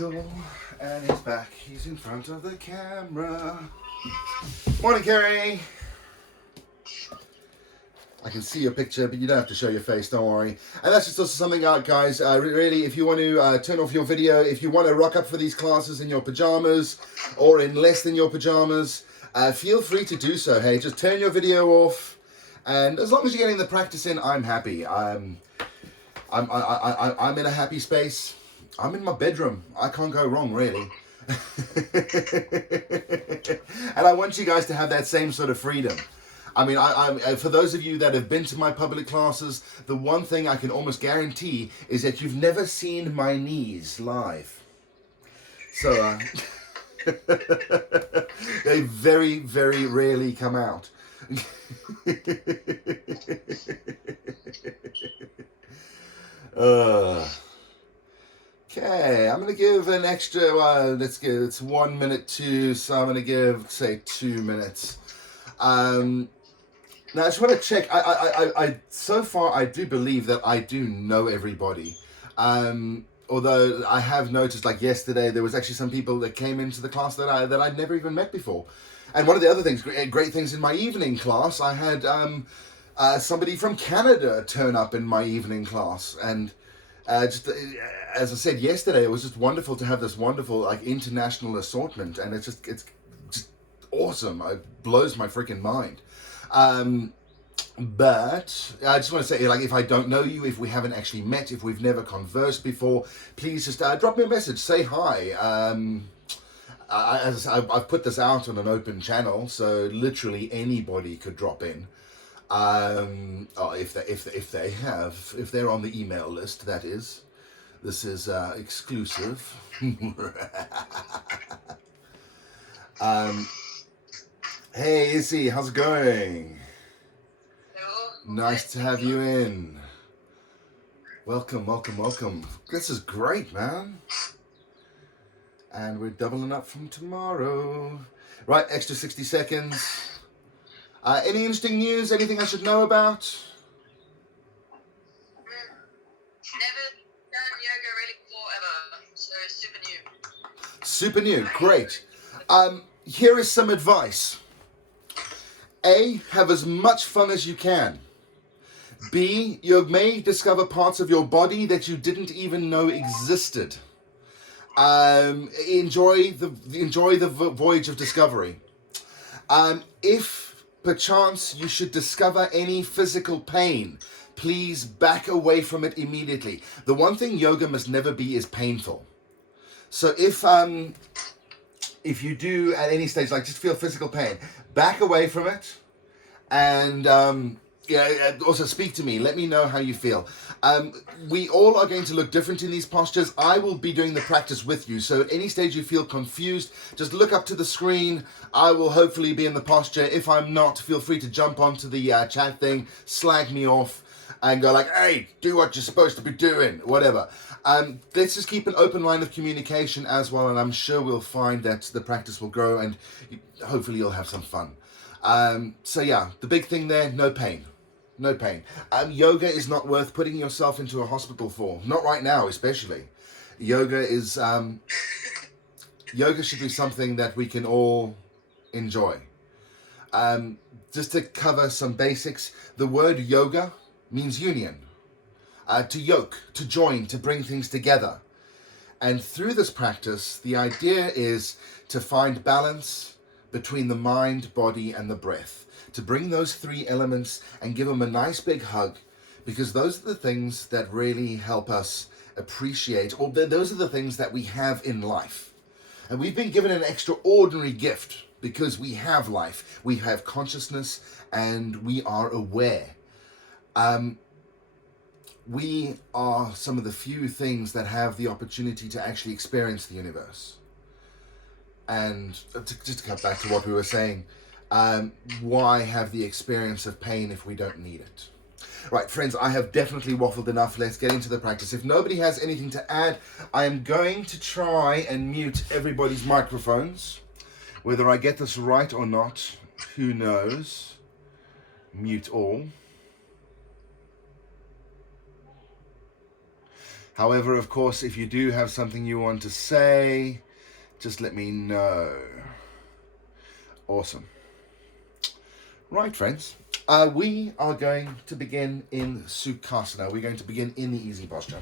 Michael, and he's back. He's in front of the camera. Morning, Kerry. I can see your picture, but you don't have to show your face, don't worry. And that's just also something out, guys. Really, if you want to turn off your video, if you want to rock up for these classes in your pajamas or in less than your pajamas, feel free to do so. Hey, just turn your video off, and as long as you're getting the practice in, I'm happy. I'm in a happy space. I'm in my bedroom. I can't go wrong, really. And I want you guys to have that same sort of freedom. I mean, for those of you that have been to my public classes, the one thing I can almost guarantee is that you've never seen my knees live. So, they very, very rarely come out. Okay, I'm going to give an extra, it's 1 minute too, so I'm going to give, say, 2 minutes. Now, I just want to check. So far, I do believe that I do know everybody. Although I have noticed, like yesterday, there was actually some people that came into the class that I'd never even met before. And one of the other things, great things in my evening class, I had somebody from Canada turn up in my evening class. And just as I said yesterday, it was just wonderful to have this wonderful like international assortment, and it's just awesome. It blows my freaking mind. But I just want to say, like, if I don't know you, if we haven't actually met, if we've never conversed before, please just drop me a message, say hi. I've put this out on an open channel, so literally anybody could drop in. If they're on the email list, that is. This is exclusive. Hey Izzy, how's it going? Hello. Nice to have you in. Welcome, welcome, welcome. This is great, man. And we're doubling up from tomorrow. Right, extra 60 seconds. Any interesting news? Anything I should know about? Never done yoga really before ever, so super new. Super new, great. Here is some advice. A, have as much fun as you can. B, you may discover parts of your body that you didn't even know existed. Enjoy the voyage of discovery. If perchance you should discover any physical pain, please back away from it immediately. The one thing yoga must never be is painful. So if you do at any stage, like just feel physical pain, back away from it, and also speak to me. Let me know how you feel. We all are going to look different in these postures. I will be doing the practice with you, so at any stage you feel confused, just look up to the screen. I will hopefully be in the posture. If I'm not, feel free to jump onto the chat thing, slag me off, and go like, hey, do what you're supposed to be doing, whatever. Let's just keep an open line of communication as well, and I'm sure we'll find that the practice will grow, and hopefully you'll have some fun. So yeah, the big thing there, no pain. No pain. Yoga is not worth putting yourself into a hospital for. Not right now, especially. Yoga should be something that we can all enjoy. Just to cover some basics, the word yoga means union. To yoke, to join, to bring things together. And through this practice, the idea is to find balance between the mind, body, and the breath. To bring those three elements and give them a nice big hug, because those are the things that really help us appreciate, or those are the things that we have in life. And we've been given an extraordinary gift because we have life, we have consciousness, and we are aware. We are some of the few things that have the opportunity to actually experience the universe. And just to cut back to what we were saying, why have the experience of pain if we don't need it? Right, friends, I have definitely waffled enough. Let's get into the practice. If nobody has anything to add, I am going to try and mute everybody's microphones. Whether I get this right or not, who knows? Mute all. However, of course, if you do have something you want to say, just let me know. Awesome. Right, friends. We are going to begin in Sukhasana. We're going to begin in the easy posture.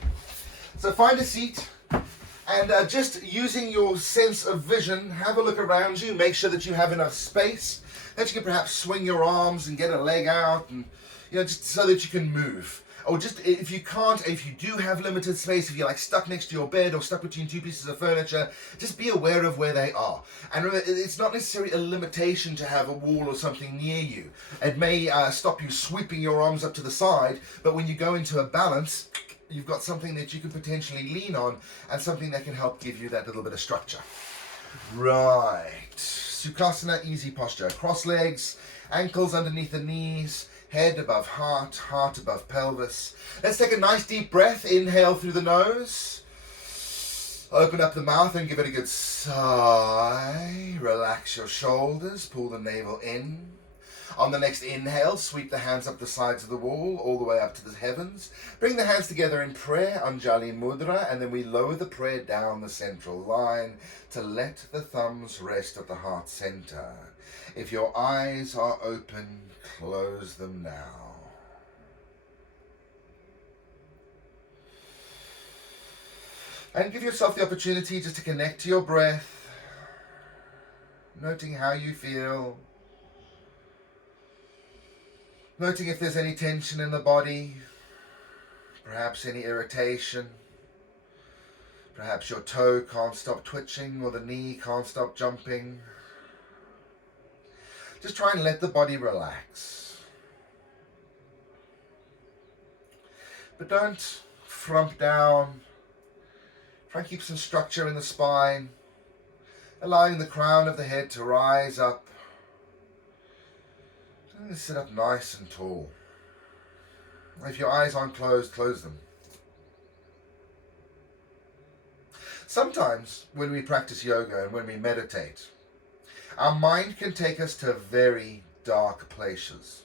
So find a seat and just using your sense of vision, have a look around you. Make sure that you have enough space, that you can perhaps swing your arms and get a leg out, and just so that you can move. Or just if you can't, if you do have limited space, if you're like stuck next to your bed or stuck between two pieces of furniture, just be aware of where they are. And remember, it's not necessarily a limitation to have a wall or something near you. It may stop you sweeping your arms up to the side, but when you go into a balance, you've got something that you can potentially lean on and something that can help give you that little bit of structure. Right. Sukhasana, easy posture. Cross legs, ankles underneath the knees, head above heart, heart above pelvis. Let's take a nice deep breath. Inhale through the nose. Open up the mouth and give it a good sigh. Relax your shoulders. Pull the navel in. On the next inhale, sweep the hands up the sides of the wall, all the way up to the heavens. Bring the hands together in prayer, Anjali Mudra, and then we lower the prayer down the central line to let the thumbs rest at the heart center. If your eyes are open, close them now. And give yourself the opportunity just to connect to your breath, noting how you feel, noting if there's any tension in the body, perhaps any irritation, perhaps your toe can't stop twitching or the knee can't stop jumping. Just try and let the body relax. But don't frump down. Try and keep some structure in the spine, allowing the crown of the head to rise up. And sit up nice and tall. If your eyes aren't closed, close them. Sometimes when we practice yoga and when we meditate, our mind can take us to very dark places.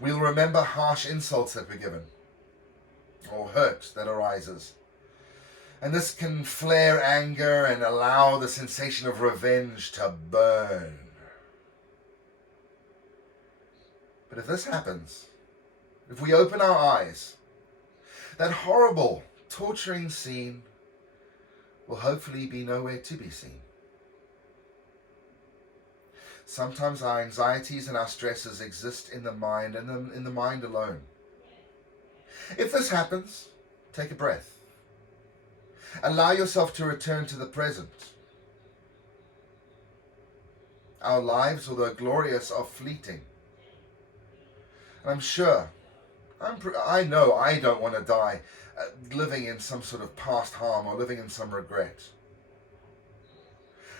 We'll remember harsh insults that we're given, or hurt that arises. And this can flare anger and allow the sensation of revenge to burn. But if this happens, if we open our eyes, that horrible, torturing scene will hopefully be nowhere to be seen. Sometimes our anxieties and our stresses exist in the mind and in the mind alone. If this happens, take a breath. Allow yourself to return to the present. Our lives, although glorious, are fleeting. And I'm sure, I know I don't want to die living in some sort of past harm or living in some regret.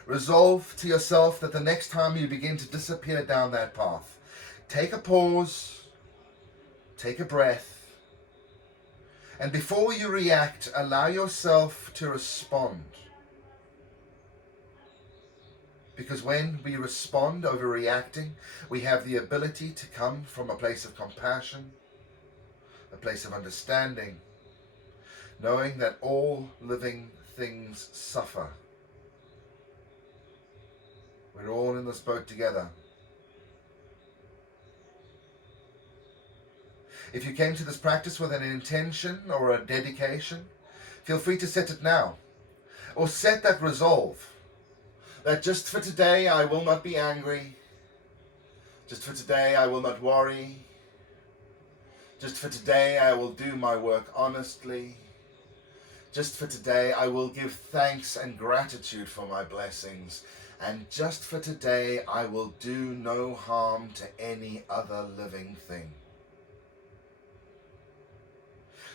Resolve to yourself that the next time you begin to disappear down that path, take a pause, take a breath, and before you react, allow yourself to respond. Because when we respond over reacting, we have the ability to come from a place of compassion, a place of understanding, knowing that all living things suffer. We're all in this boat together. If you came to this practice with an intention or a dedication, feel free to set it now. Or set that resolve that just for today I will not be angry. Just for today I will not worry. Just for today I will do my work honestly. Just for today I will give thanks and gratitude for my blessings. And just for today, I will do no harm to any other living thing.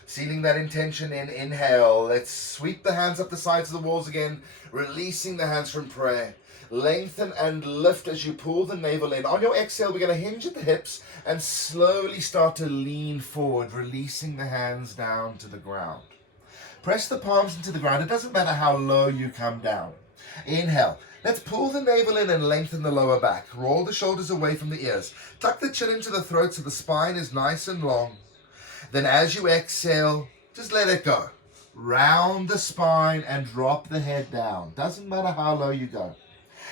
Sealing that intention in, inhale. Let's sweep the hands up the sides of the walls again, releasing the hands from prayer. Lengthen and lift as you pull the navel in. On your exhale, we're going to hinge at the hips and slowly start to lean forward, releasing the hands down to the ground. Press the palms into the ground. It doesn't matter how low you come down. Inhale. Let's pull the navel in and lengthen the lower back. Roll the shoulders away from the ears. Tuck the chin into the throat so the spine is nice and long. Then as you exhale, Just let it go. Round the spine and drop the head down. Doesn't matter how low you go.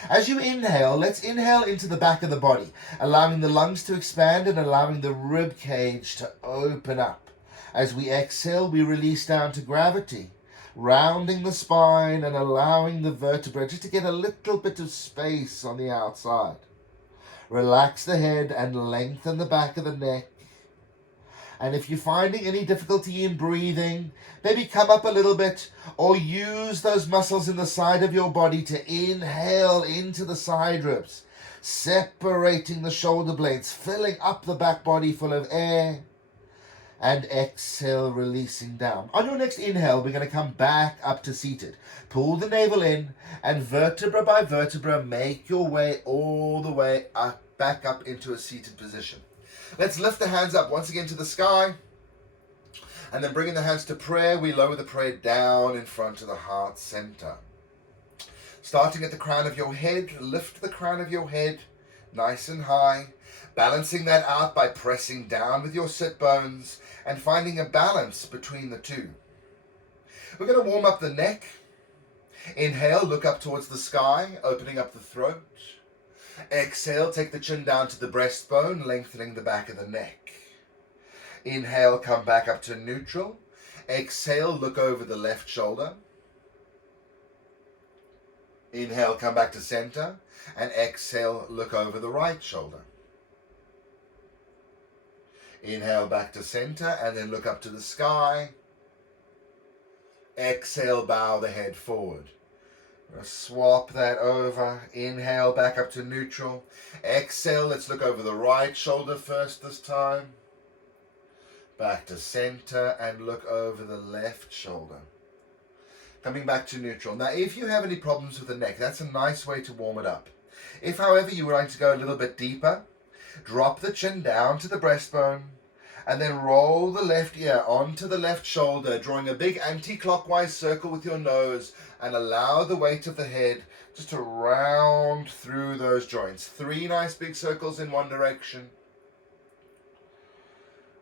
As you inhale, let's inhale into the back of the body, allowing the lungs to expand and allowing the rib cage to open up. As we exhale, we release down to gravity, rounding the spine and allowing the vertebra just to get a little bit of space on the outside. Relax the head and lengthen the back of the neck. And if you're finding any difficulty in breathing, maybe come up a little bit or use those muscles in the side of your body to inhale into the side ribs, separating the shoulder blades, filling up the back body full of air, and exhale, releasing down. On your next inhale, we're going to come back up to seated. Pull the navel in and vertebra by vertebra, make your way all the way up, back up into a seated position. Let's lift the hands up once again to the sky. And then bringing the hands to prayer, we lower the prayer down in front of the heart center. Starting at the crown of your head, lift the crown of your head nice and high. Balancing that out by pressing down with your sit bones and finding a balance between the two. We're going to warm up the neck. Inhale, look up towards the sky, opening up the throat. Exhale, take the chin down to the breastbone, lengthening the back of the neck. Inhale, come back up to neutral. Exhale, look over the left shoulder. Inhale, come back to center. And exhale, look over the right shoulder. Inhale, back to center, and then look up to the sky. Exhale, bow the head forward. Swap that over. Inhale, back up to neutral. Exhale, let's look over the right shoulder first this time. Back to center and look over the left shoulder. Coming back to neutral. Now, if you have any problems with the neck, that's a nice way to warm it up. If, however, you would like to go a little bit deeper, drop the chin down to the breastbone and then roll the left ear onto the left shoulder, drawing a big anti-clockwise circle with your nose, and allow the weight of the head just to round through those joints. 3 nice big circles in one direction.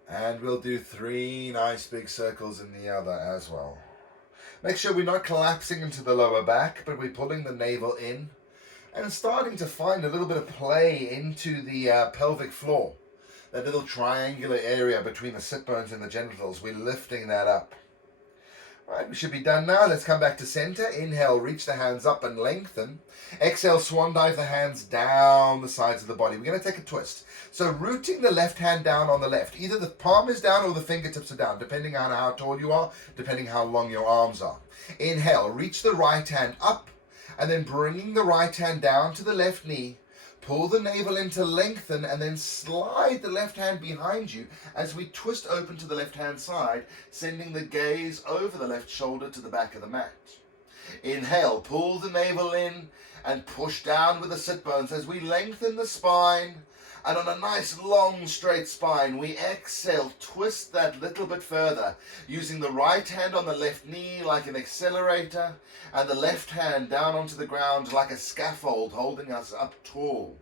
And we'll do 3 nice big circles in the other as well. Make sure we're not collapsing into the lower back, but we're pulling the navel in and starting to find a little bit of play into the pelvic floor. That little triangular area between the sit bones and the genitals, we're lifting that up. All right, we should be done now. Let's come back to center. Inhale, reach the hands up and lengthen. Exhale, swan dive the hands down the sides of the body. We're going to take a twist. So rooting the left hand down on the left. Either the palm is down or the fingertips are down, depending on how tall you are, depending how long your arms are. Inhale, reach the right hand up, and then bringing the right hand down to the left knee. Pull the navel in to lengthen and then slide the left hand behind you as we twist open to the left hand side, sending the gaze over the left shoulder to the back of the mat. Inhale, pull the navel in and push down with the sit bones as we lengthen the spine. And on a nice long straight spine, we exhale, twist that little bit further, using the right hand on the left knee like an accelerator, and the left hand down onto the ground like a scaffold holding us up tall.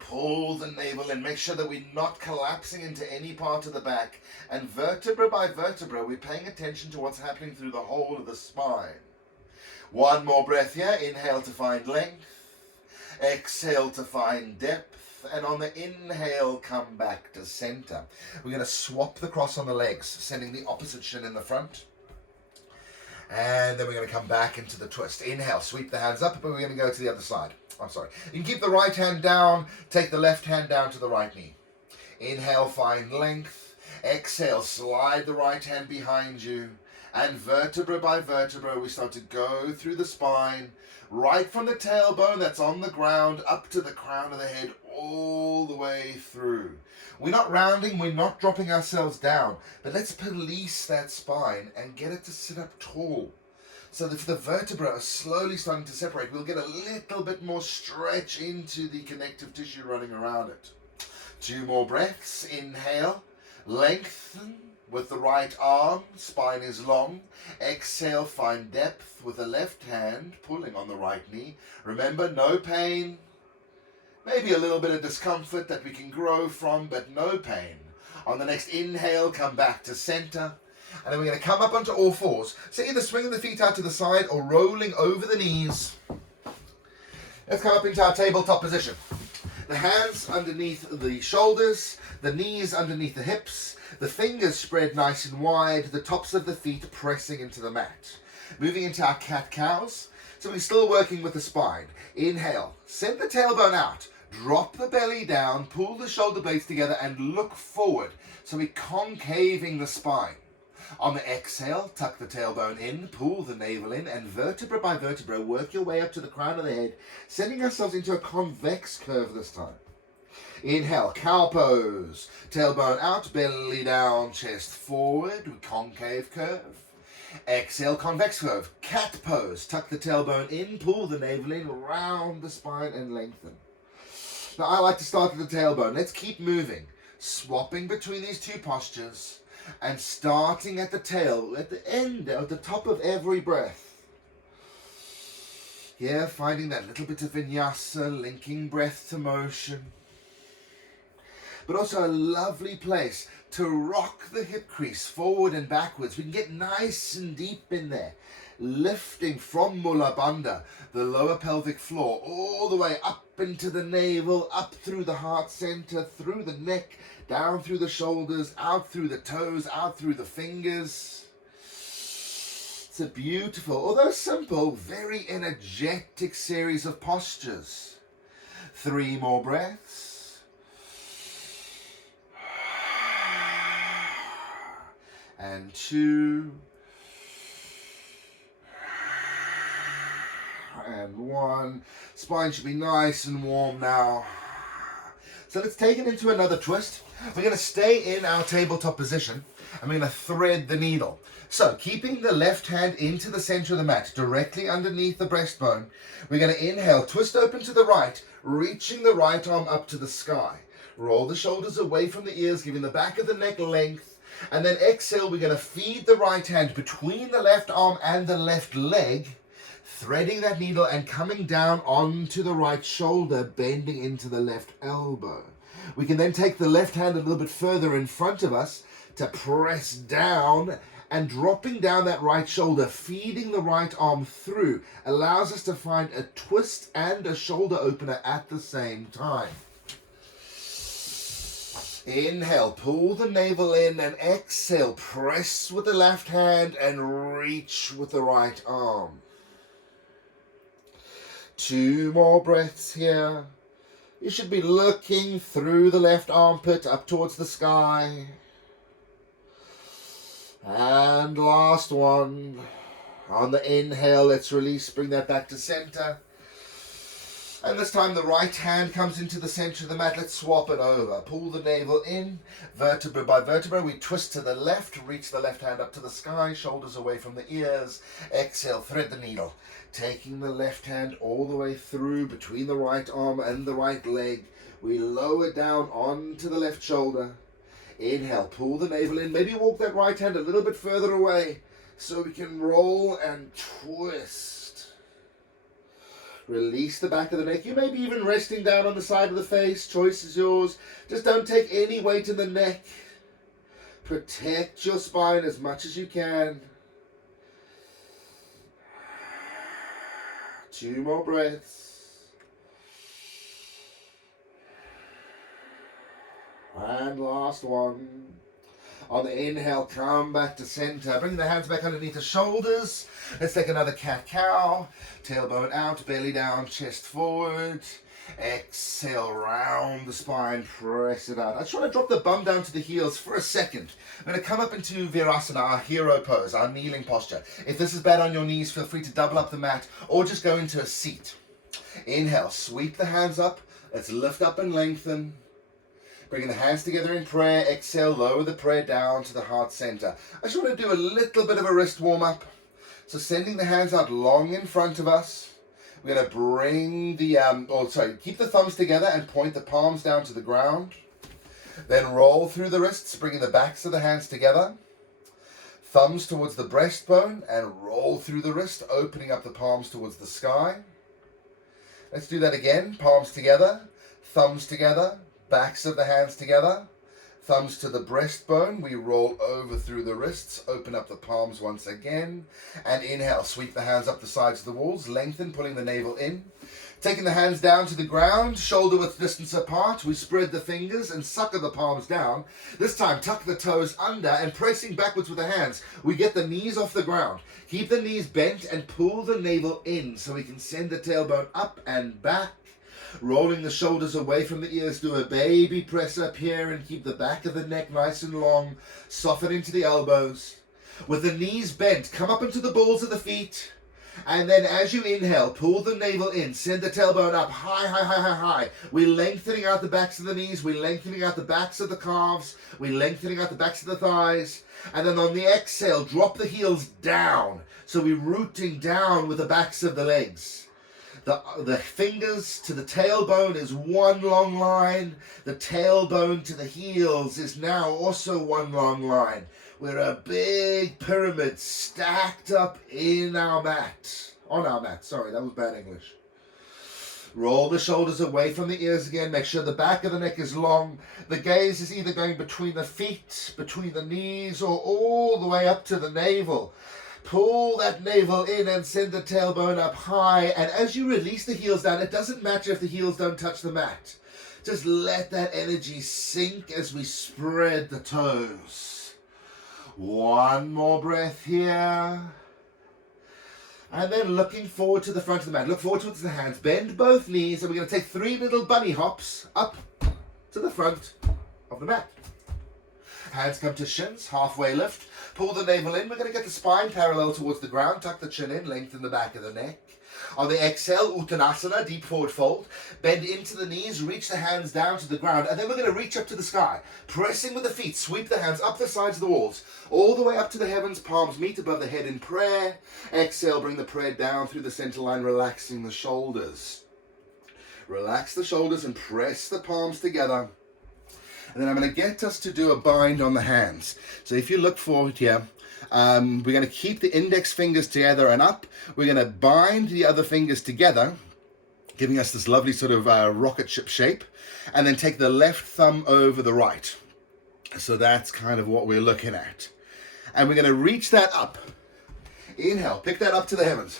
Pull the navel in, make sure that we're not collapsing into any part of the back, and vertebra by vertebra, we're paying attention to what's happening through the whole of the spine. 1 more breath here. Inhale to find length, exhale to find depth. And on the inhale, come back to center. We're going to swap the cross on the legs, sending the opposite shin in the front. And then we're going to come back into the twist. Inhale, sweep the hands up, but we're going to go to the other side. I'm sorry. You can keep the right hand down, take the left hand down to the right knee. Inhale, find length. Exhale, slide the right hand behind you. And vertebra by vertebra, we start to go through the spine, right from the tailbone that's on the ground up to the crown of the head, all the way through. We're not rounding, we're not dropping ourselves down, but let's police that spine and get it to sit up tall. So that if the vertebrae are slowly starting to separate, we'll get a little bit more stretch into the connective tissue running around it. 2 more breaths. Inhale, lengthen with the right arm, spine is long. Exhale, find depth with the left hand, pulling on the right knee. Remember, no pain. Maybe a little bit of discomfort that we can grow from, but no pain. On the next inhale, come back to center. And then we're going to come up onto all fours. So either swinging the feet out to the side or rolling over the knees. Let's come up into our tabletop position. The hands underneath the shoulders, the knees underneath the hips, the fingers spread nice and wide, the tops of the feet pressing into the mat. Moving into our cat-cows. So we're still working with the spine. Inhale, send the tailbone out, drop the belly down, pull the shoulder blades together and look forward. So we're concaving the spine. On the exhale, tuck the tailbone in, pull the navel in, and vertebra by vertebra, work your way up to the crown of the head, sending ourselves into a convex curve this time. Inhale, cow pose. Tailbone out, belly down, chest forward, concave curve. Exhale, convex curve. Cat pose. Tuck the tailbone in, pull the navel in, round the spine and lengthen. Now I like to start at the tailbone. Let's keep moving. Swapping between these two postures. And starting at the tail, at the end, at the top of every breath. Here, finding that little bit of vinyasa, linking breath to motion. But also a lovely place to rock the hip crease forward and backwards. We can get nice and deep in there. Lifting from Mula Bandha, the lower pelvic floor, all the way up into the navel, up through the heart center, through the neck, down through the shoulders, out through the toes, out through the fingers. It's a beautiful, although simple, very energetic series of postures. 3 more breaths. And 2. And 1. Spine should be nice and warm now. So let's take it into another twist. We're going to stay in our tabletop position and we're going to thread the needle. So keeping the left hand into the center of the mat, directly underneath the breastbone, we're going to inhale, twist open to the right, reaching the right arm up to the sky. Roll the shoulders away from the ears, giving the back of the neck length. And then exhale, we're going to feed the right hand between the left arm and the left leg, threading that needle and coming down onto the right shoulder, bending into the left elbow. We can then take the left hand a little bit further in front of us to press down, and dropping down that right shoulder, feeding the right arm through, allows us to find a twist and a shoulder opener at the same time. Inhale, pull the navel in, and exhale, press with the left hand and reach with the right arm. 2 more breaths here. You should be looking through the left armpit up towards the sky. And last one. On the inhale, let's release, bring that back to center. And this time the right hand comes into the center of the mat. Let's swap it over. Pull the navel in, vertebra by vertebra. We twist to the left, reach the left hand up to the sky, shoulders away from the ears. Exhale, thread the needle. Taking the left hand all the way through between the right arm and the right leg. We lower down onto the left shoulder. Inhale, pull the navel in. Maybe walk that right hand a little bit further away so we can roll and twist. Release the back of the neck. You may be even resting down on the side of the face. Choice is yours. Just don't take any weight in the neck. Protect your spine as much as you can. 2 more breaths. And last one. On the inhale, come back to center. Bring the hands back underneath the shoulders. Let's take another cat-cow. Tailbone out, belly down, chest forward. Exhale, round the spine, press it out. I just want to drop the bum down to the heels for a second. I'm going to come up into Virasana, our hero pose, our kneeling posture. If this is bad on your knees, feel free to double up the mat or just go into a seat. Inhale, sweep the hands up. Let's lift up and lengthen. Bringing the hands together in prayer. Exhale, lower the prayer down to the heart center. I just want to do a little bit of a wrist warm up. So sending the hands out long in front of us. We're going to bring the, keep the thumbs together and point the palms down to the ground. Then roll through the wrists, bringing the backs of the hands together. Thumbs towards the breastbone and roll through the wrist, opening up the palms towards the sky. Let's do that again. Palms together, thumbs together, backs of the hands together, Thumbs to the breastbone. We roll over through the wrists. Open up the palms once again. And inhale. Sweep the hands up the sides of the walls. Lengthen, pulling the navel in. Taking the hands down to the ground, shoulder width distance apart, we spread the fingers and sucker the palms down. This time, tuck the toes under and pressing backwards with the hands. We get the knees off the ground. Keep the knees bent and pull the navel in so we can send the tailbone up and back. Rolling the shoulders away from the ears, do a baby press up here and keep the back of the neck nice and long. Soften into the elbows. With the knees bent, come up into the balls of the feet. And then as you inhale, pull the navel in, send the tailbone up, high, high, high, high, high. We're lengthening out the backs of the knees, we're lengthening out the backs of the calves, we're lengthening out the backs of the thighs. And then on the exhale, drop the heels down. So we're rooting down with the backs of the legs. The fingers to the tailbone is one long line. The tailbone to the heels is now also one long line. We're a big pyramid stacked up in our mat. On our mat. Sorry, that was bad English. Roll the shoulders away from the ears again. Make sure the back of the neck is long. The gaze is either going between the feet, between the knees, or all the way up to the navel. Pull that navel in and send the tailbone up high. And as you release the heels down, it doesn't matter if the heels don't touch the mat. Just let that energy sink as we spread the toes. One more breath here. And then looking forward to the front of the mat. Look forward towards the hands. Bend both knees. And we're going to take 3 little bunny hops up to the front of the mat. Hands come to shins. Halfway lift. Pull the navel in. We're going to get the spine parallel towards the ground. Tuck the chin in. Lengthen the back of the neck. On the exhale, Utkatasana, deep forward fold. Bend into the knees, reach the hands down to the ground, and then we're going to reach up to the sky. Pressing with the feet, sweep the hands up the sides of the walls, all the way up to the heavens, palms meet above the head in prayer. Exhale, bring the prayer down through the center line, relaxing the shoulders. Relax the shoulders and press the palms together. And then I'm going to get us to do a bind on the hands. So if you look forward here, we're going to keep the index fingers together and up. We're going to bind the other fingers together, giving us this lovely sort of rocket ship shape. And then take the left thumb over the right. So that's kind of what we're looking at. And we're going to reach that up. Inhale, pick that up to the heavens.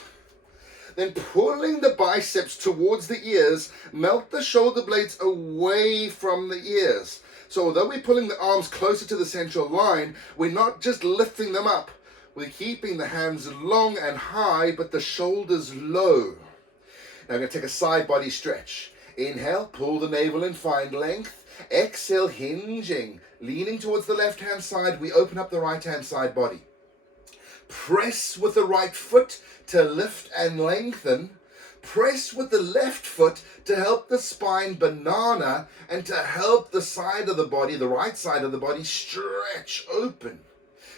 Then pulling the biceps towards the ears, melt the shoulder blades away from the ears. So although we're pulling the arms closer to the central line, we're not just lifting them up. We're keeping the hands long and high, but the shoulders low. Now I'm going to take a side body stretch. Inhale, pull the navel in, find length. Exhale, hinging, leaning towards the left-hand side. We open up the right-hand side body. Press with the right foot to lift and lengthen. Press with the left foot to help the spine banana and to help the side of the body, the right side of the body, stretch open.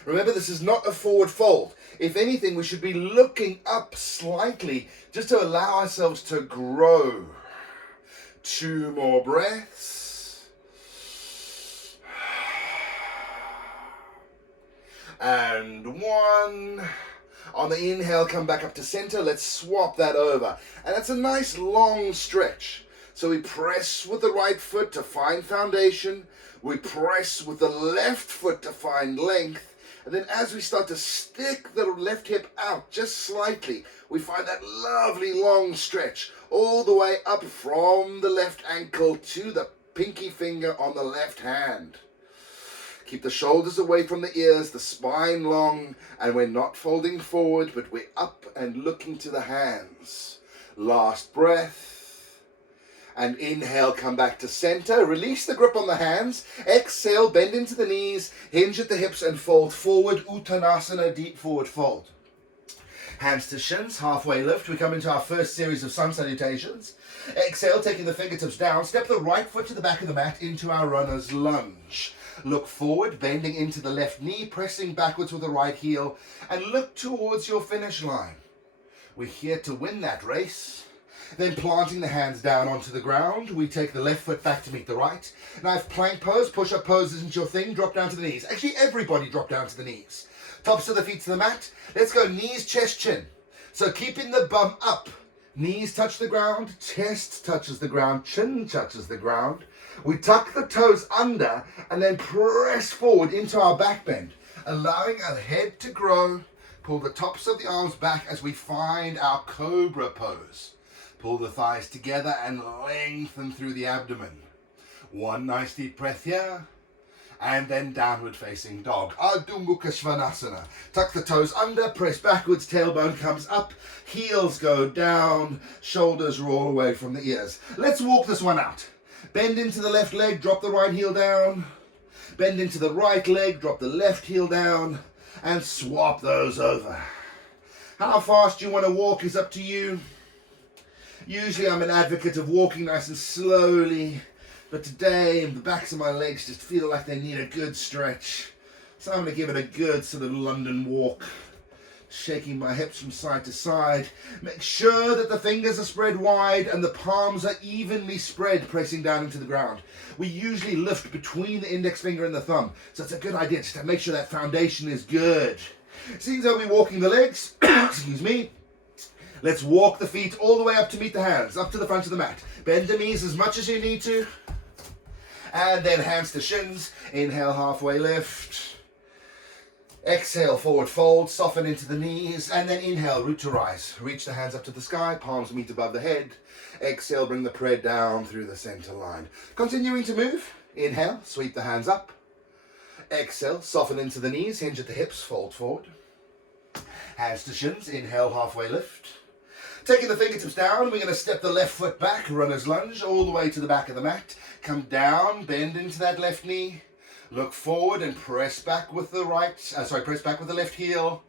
Remember, this is not a forward fold. If anything, we should be looking up slightly just to allow ourselves to grow. 2 more breaths. And 1. On the inhale, come back up to center. Let's swap that over. And that's a nice long stretch. So we press with the right foot to find foundation. We press with the left foot to find length. And then as we start to stick the left hip out just slightly, we find that lovely long stretch all the way up from the left ankle to the pinky finger on the left hand. Keep the shoulders away from the ears, the spine long, and we're not folding forward, but we're up and looking to the hands. Last breath. And inhale, come back to center. Release the grip on the hands. Exhale, bend into the knees, hinge at the hips, and fold forward. Uttanasana, deep forward fold. Hands to shins, halfway lift. We come into our first series of sun salutations. Exhale, taking the fingertips down. Step the right foot to the back of the mat into our runner's lunge. Look forward, bending into the left knee, pressing backwards with the right heel, and look towards your finish line. We're here to win that race. Then planting the hands down onto the ground, we take the left foot back to meet the right. Now if plank pose, push-up pose isn't your thing, drop down to the knees. Actually, everybody drop down to the knees. Tops of the feet to the mat. Let's go knees, chest, chin. So keeping the bum up, Knees touch the ground, chest touches the ground, chin touches the ground. We tuck the toes under and then press forward into our back bend, allowing our head to grow. Pull the tops of the arms back as we find our Cobra Pose. Pull the thighs together and lengthen through the abdomen. One nice deep breath here. And then downward facing dog. Ardha Konasana. Tuck the toes under, press backwards, tailbone comes up, heels go down, shoulders roll away from the ears. Let's walk this one out. Bend into the left leg, drop the right heel down. Bend into the right leg, drop the left heel down, and swap those over. How fast you want to walk is up to you. Usually I'm an advocate of walking nice and slowly. But today, the backs of my legs just feel like they need a good stretch. So I'm going to give it a good sort of London walk. Shaking my hips from side to side. Make sure that the fingers are spread wide and the palms are evenly spread, pressing down into the ground. We usually lift between the index finger and the thumb. So it's a good idea just to make sure that foundation is good. Seeing as I'll be walking the legs, excuse me. Let's walk the feet all the way up to meet the hands, up to the front of the mat. Bend the knees as much as you need to. And then hands to shins. Inhale, halfway lift. Exhale, forward fold, soften into the knees. And then inhale, root to rise. Reach the hands up to the sky, palms meet above the head. Exhale, bring the prayer down through the center line. Continuing to move. Inhale, sweep the hands up. Exhale, soften into the knees, hinge at the hips, fold forward. Hands to shins, inhale, halfway lift. Taking the fingertips down, we're going to step the left foot back, runner's lunge, all the way to the back of the mat. Come down, bend into that left knee. Look forward and press back with the press back with the left heel.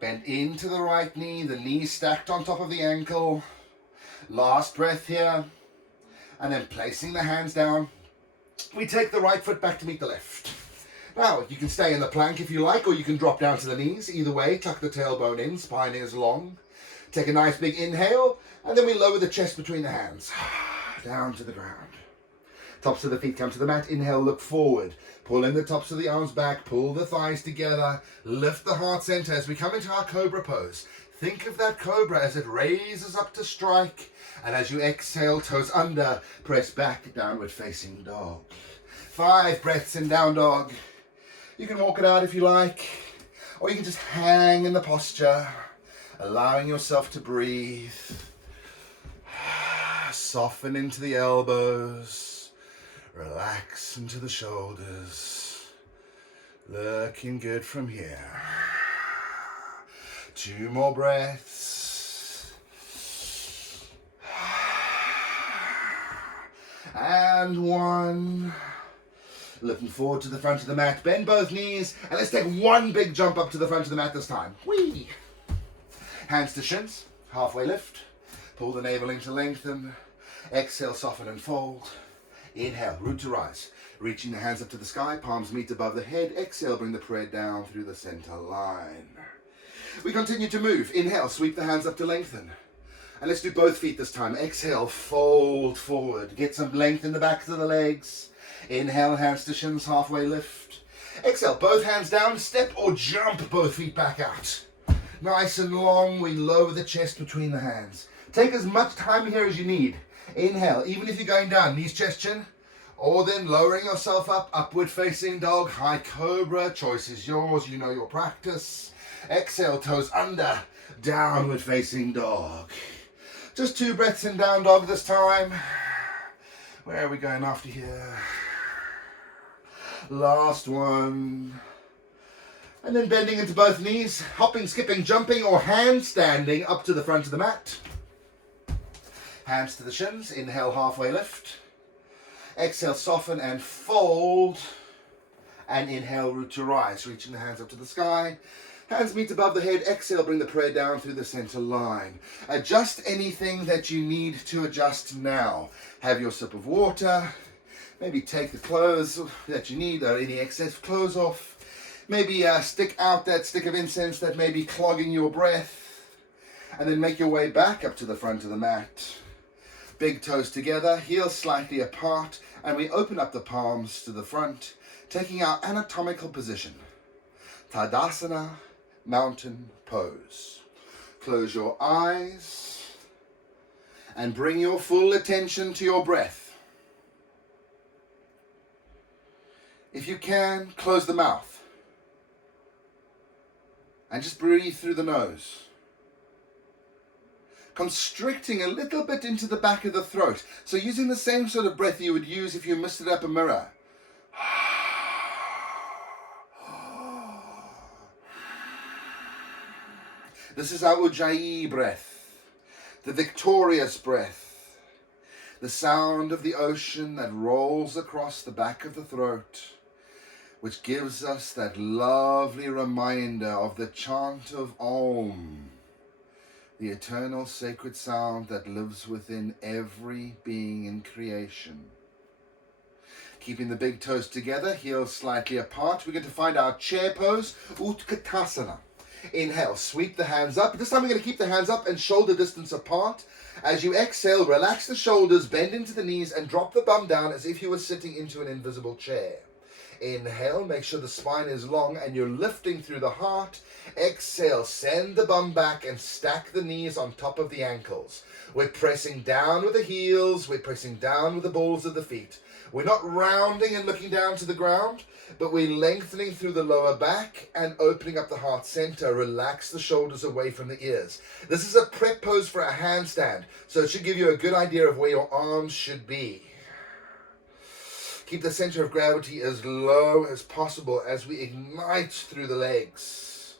Bend into the right knee, the knee stacked on top of the ankle. Last breath here. And then placing the hands down, we take the right foot back to meet the left. Now, you can stay in the plank if you like, or you can drop down to the knees. Either way, tuck the tailbone in, spine is long. Take a nice big inhale, and then we lower the chest between the hands. Down to the ground. Tops of the feet come to the mat. Inhale, look forward. Pull in the tops of the arms back. Pull the thighs together. Lift the heart center as we come into our Cobra Pose. Think of that cobra as it raises up to strike. And as you exhale, toes under, press back, downward facing dog. 5 breaths in down dog. You can walk it out if you like, or you can just hang in the posture, allowing yourself to breathe. Soften into the elbows, relax into the shoulders. Looking good from here. 2 more breaths. And 1. Looking forward to the front of the mat. Bend both knees. And let's take 1 big jump up to the front of the mat this time. Whee! Hands to shins. Halfway lift. Pull the navel in to lengthen. Exhale, soften and fold. Inhale, root to rise. Reaching the hands up to the sky. Palms meet above the head. Exhale, bring the prayer down through the center line. We continue to move. Inhale, sweep the hands up to lengthen. And let's do both feet this time. Exhale, fold forward. Get some length in the backs of the legs. Inhale, hands to shins, halfway lift. Exhale, both hands down, step or jump both feet back out. Nice and long, we lower the chest between the hands. Take as much time here as you need. Inhale, even if you're going down, knees, chest, chin, or then lowering yourself up, upward facing dog, high cobra, choice is yours, you know your practice. Exhale, toes under, downward facing dog. Just 2 breaths in down dog this time. Where are we going after here? Last one. And then bending into both knees, hopping, skipping, jumping, or handstanding up to the front of the mat. Hands to the shins, inhale, halfway lift. Exhale, soften and fold. And inhale, root to rise, reaching the hands up to the sky. Hands meet above the head. Exhale, bring the prayer down through the center line. Adjust anything that you need to adjust now. Have your sip of water. Maybe take the clothes that you need or any excess clothes off. Maybe stick out that stick of incense that may be clogging your breath. And then make your way back up to the front of the mat. Big toes together, heels slightly apart. And we open up the palms to the front, taking our anatomical position. Tadasana, mountain pose. Close your eyes And bring your full attention to your breath. If you can, close the mouth. And just breathe through the nose. Constricting a little bit into the back of the throat. So using the same sort of breath you would use if you misted up a mirror. This is our Ujjayi breath, the victorious breath, the sound of the ocean that rolls across the back of the throat, which gives us that lovely reminder of the chant of Om, the eternal sacred sound that lives within every being in creation. Keeping the big toes together, heels slightly apart, we're going to find our chair pose, Utkatasana. Inhale, sweep the hands up. This time we're going to keep the hands up and shoulder distance apart. As you exhale, relax the shoulders, bend into the knees, and drop the bum down as if you were sitting into an invisible chair. Inhale, make sure the spine is long and you're lifting through the heart. Exhale, send the bum back and stack the knees on top of the ankles. We're pressing down with the heels, we're pressing down with the balls of the feet. We're not rounding and looking down to the ground, but we're lengthening through the lower back and opening up the heart center. Relax the shoulders away from the ears. This is a prep pose for a handstand, so it should give you a good idea of where your arms should be. Keep the center of gravity as low as possible as we ignite through the legs.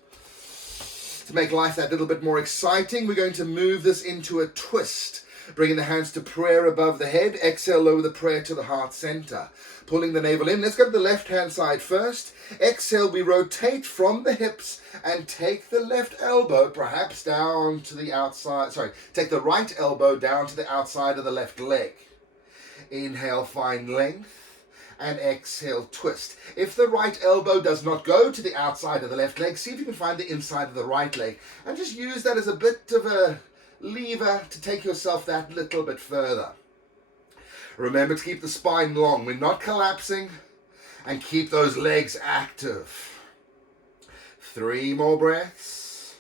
To make life that little bit more exciting, we're going to move this into a twist. Bringing the hands to prayer above the head. Exhale, lower the prayer to the heart center. Pulling the navel in. Let's go to the left hand side first. Exhale, we rotate from the hips and take the left elbow perhaps down to the outside. Take the right elbow down to the outside of the left leg. Inhale, find length. And exhale, twist. If the right elbow does not go to the outside of the left leg, see if you can find the inside of the right leg. And just use that as a bit of a lever to take yourself that little bit further. Remember to keep the spine long. We're not collapsing. And keep those legs active. 3 more breaths.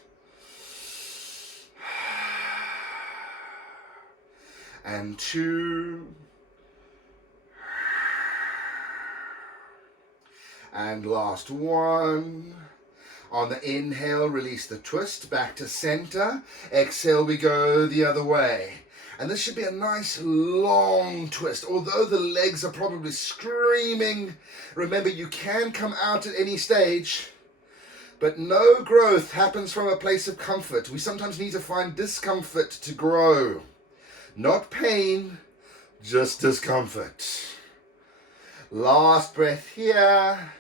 And 2. And last 1. On the inhale, release the twist back to center. Exhale, we go the other way. And this should be a nice long twist. Although the legs are probably screaming, remember you can come out at any stage, but no growth happens from a place of comfort. We sometimes need to find discomfort to grow. Not pain, just discomfort. Last breath here.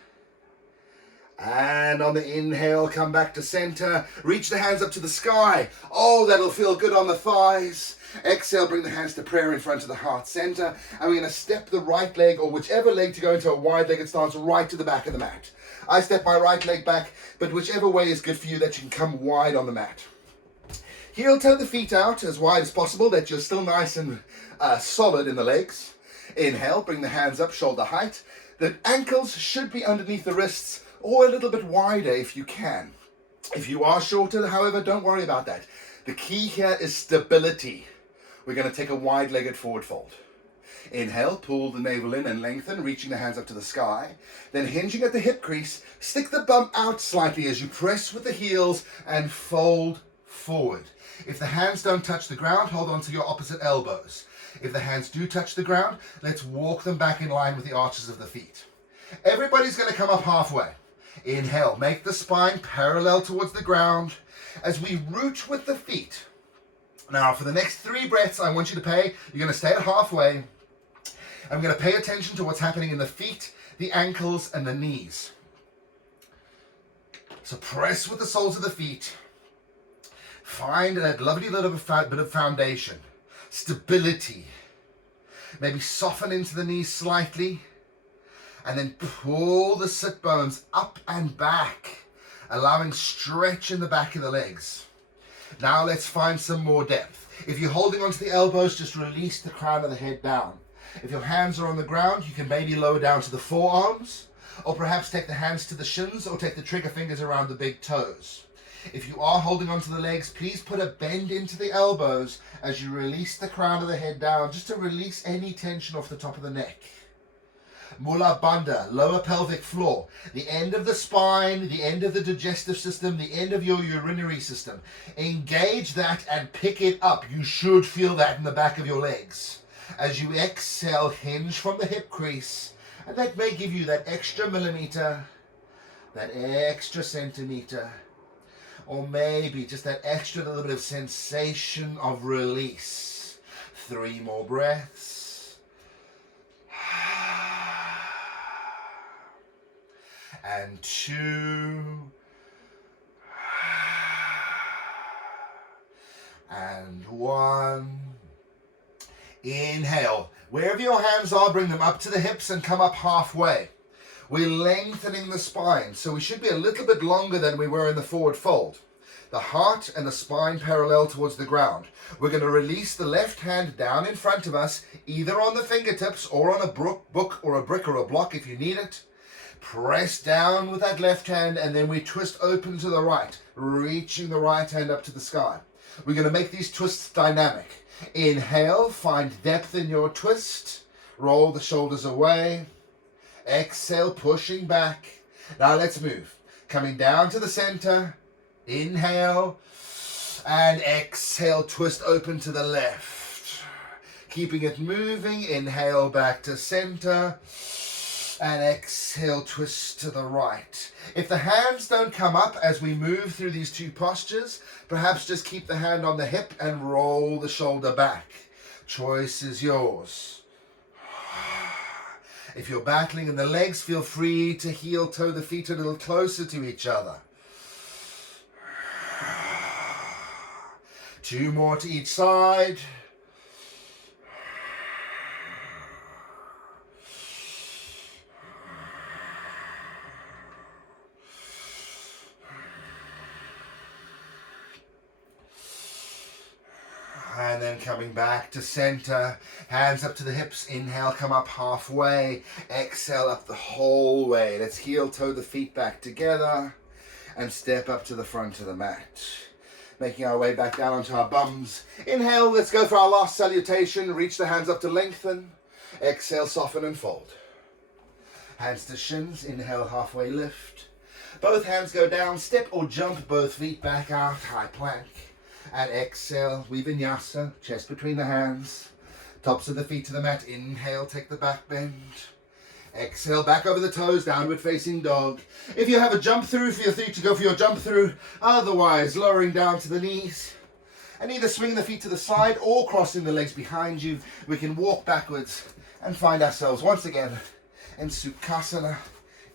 And on the inhale, come back to center. Reach the hands up to the sky. Oh, that'll feel good on the thighs. Exhale, bring the hands to prayer in front of the heart center. And we're going to step the right leg or whichever leg to go into a wide-legged stance right to the back of the mat. I step my right leg back, but whichever way is good for you that you can come wide on the mat. Heel toe the feet out as wide as possible, that you're still nice and solid in the legs. Inhale, bring the hands up, shoulder height. The ankles should be underneath the wrists, or a little bit wider if you can. If you are shorter, however, don't worry about that. The key here is stability. We're going to take a wide-legged forward fold. Inhale, pull the navel in and lengthen, reaching the hands up to the sky. Then hinging at the hip crease, stick the bum out slightly as you press with the heels and fold forward. If the hands don't touch the ground, hold on to your opposite elbows. If the hands do touch the ground, let's walk them back in line with the arches of the feet. Everybody's going to come up halfway. Inhale, make the spine parallel towards the ground as we root with the feet. Now, for the next 3 breaths, I want you to you're going to stay at halfway. And we're going to pay attention to what's happening in the feet, the ankles, and the knees. So press with the soles of the feet. Find that lovely little bit of foundation. Stability. Maybe soften into the knees slightly. And then pull the sit bones up and back, allowing stretch in the back of the legs. Now let's find some more depth. If you're holding onto the elbows, just release the crown of the head down. If your hands are on the ground, you can maybe lower down to the forearms, or perhaps take the hands to the shins, or take the trigger fingers around the big toes. If you are holding onto the legs, please put a bend into the elbows as you release the crown of the head down, just to release any tension off the top of the neck. Mula Bandha, lower pelvic floor, the end of the spine, the end of the digestive system, the end of your urinary system. Engage that and pick it up. You should feel that in the back of your legs. As you exhale, hinge from the hip crease, and that may give you that extra millimeter, that extra centimeter, or maybe just that extra little bit of sensation of release. 3 more breaths. And 2. And 1. Inhale. Wherever your hands are, bring them up to the hips and come up halfway. We're lengthening the spine, so we should be a little bit longer than we were in the forward fold. The heart and the spine parallel towards the ground. We're going to release the left hand down in front of us, either on the fingertips or on a book or a brick or a block if you need it. Press down with that left hand, and then we twist open to the right, reaching the right hand up to the sky. We're going to make these twists dynamic. Inhale, find depth in your twist. Roll the shoulders away. Exhale, pushing back. Now let's move. Coming down to the center. Inhale. And exhale, twist open to the left. Keeping it moving. Inhale, back to center. And exhale, twist to the right. If the hands don't come up as we move through these two postures, perhaps just keep the hand on the hip and roll the shoulder back. Choice is yours. If you're battling in the legs, feel free to heel toe the feet a little closer to each other. 2 more to each side. And then coming back to center, hands up to the hips, inhale, come up halfway, exhale up the whole way. Let's heel toe the feet back together and step up to the front of the mat. Making our way back down onto our bums. Inhale, let's go for our last salutation. Reach the hands up to lengthen. Exhale, soften and fold. Hands to shins, inhale, halfway lift. Both hands go down, step or jump both feet back out, high plank. And exhale, we vinyasa, chest between the hands, tops of the feet to the mat. Inhale, take the back bend. Exhale, back over the toes, downward facing dog. If you have a jump through, feel free to go for your jump through. Otherwise, lowering down to the knees. And either swing the feet to the side or crossing the legs behind you. We can walk backwards and find ourselves once again in Sukhasana,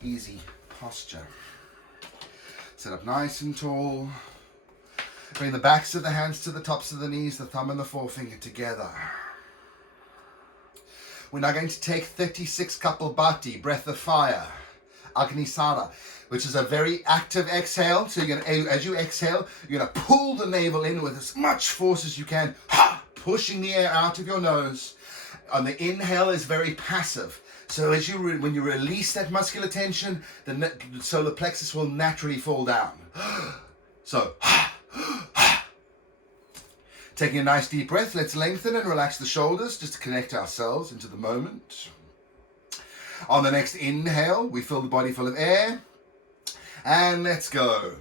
easy posture. Sit up nice and tall. Bring the backs of the hands to the tops of the knees, the thumb and the forefinger together. We're now going to take 36 Kapalbhati, breath of fire, Agnisara, which is a very active exhale. So you're going to, as you exhale, you're going to pull the navel in with as much force as you can, pushing the air out of your nose. On the inhale is very passive. So as you when you release that muscular tension, the solar plexus will naturally fall down. So, taking a nice deep breath, let's lengthen and relax the shoulders just to connect ourselves into the moment. On the next inhale, we fill the body full of air. And let's go.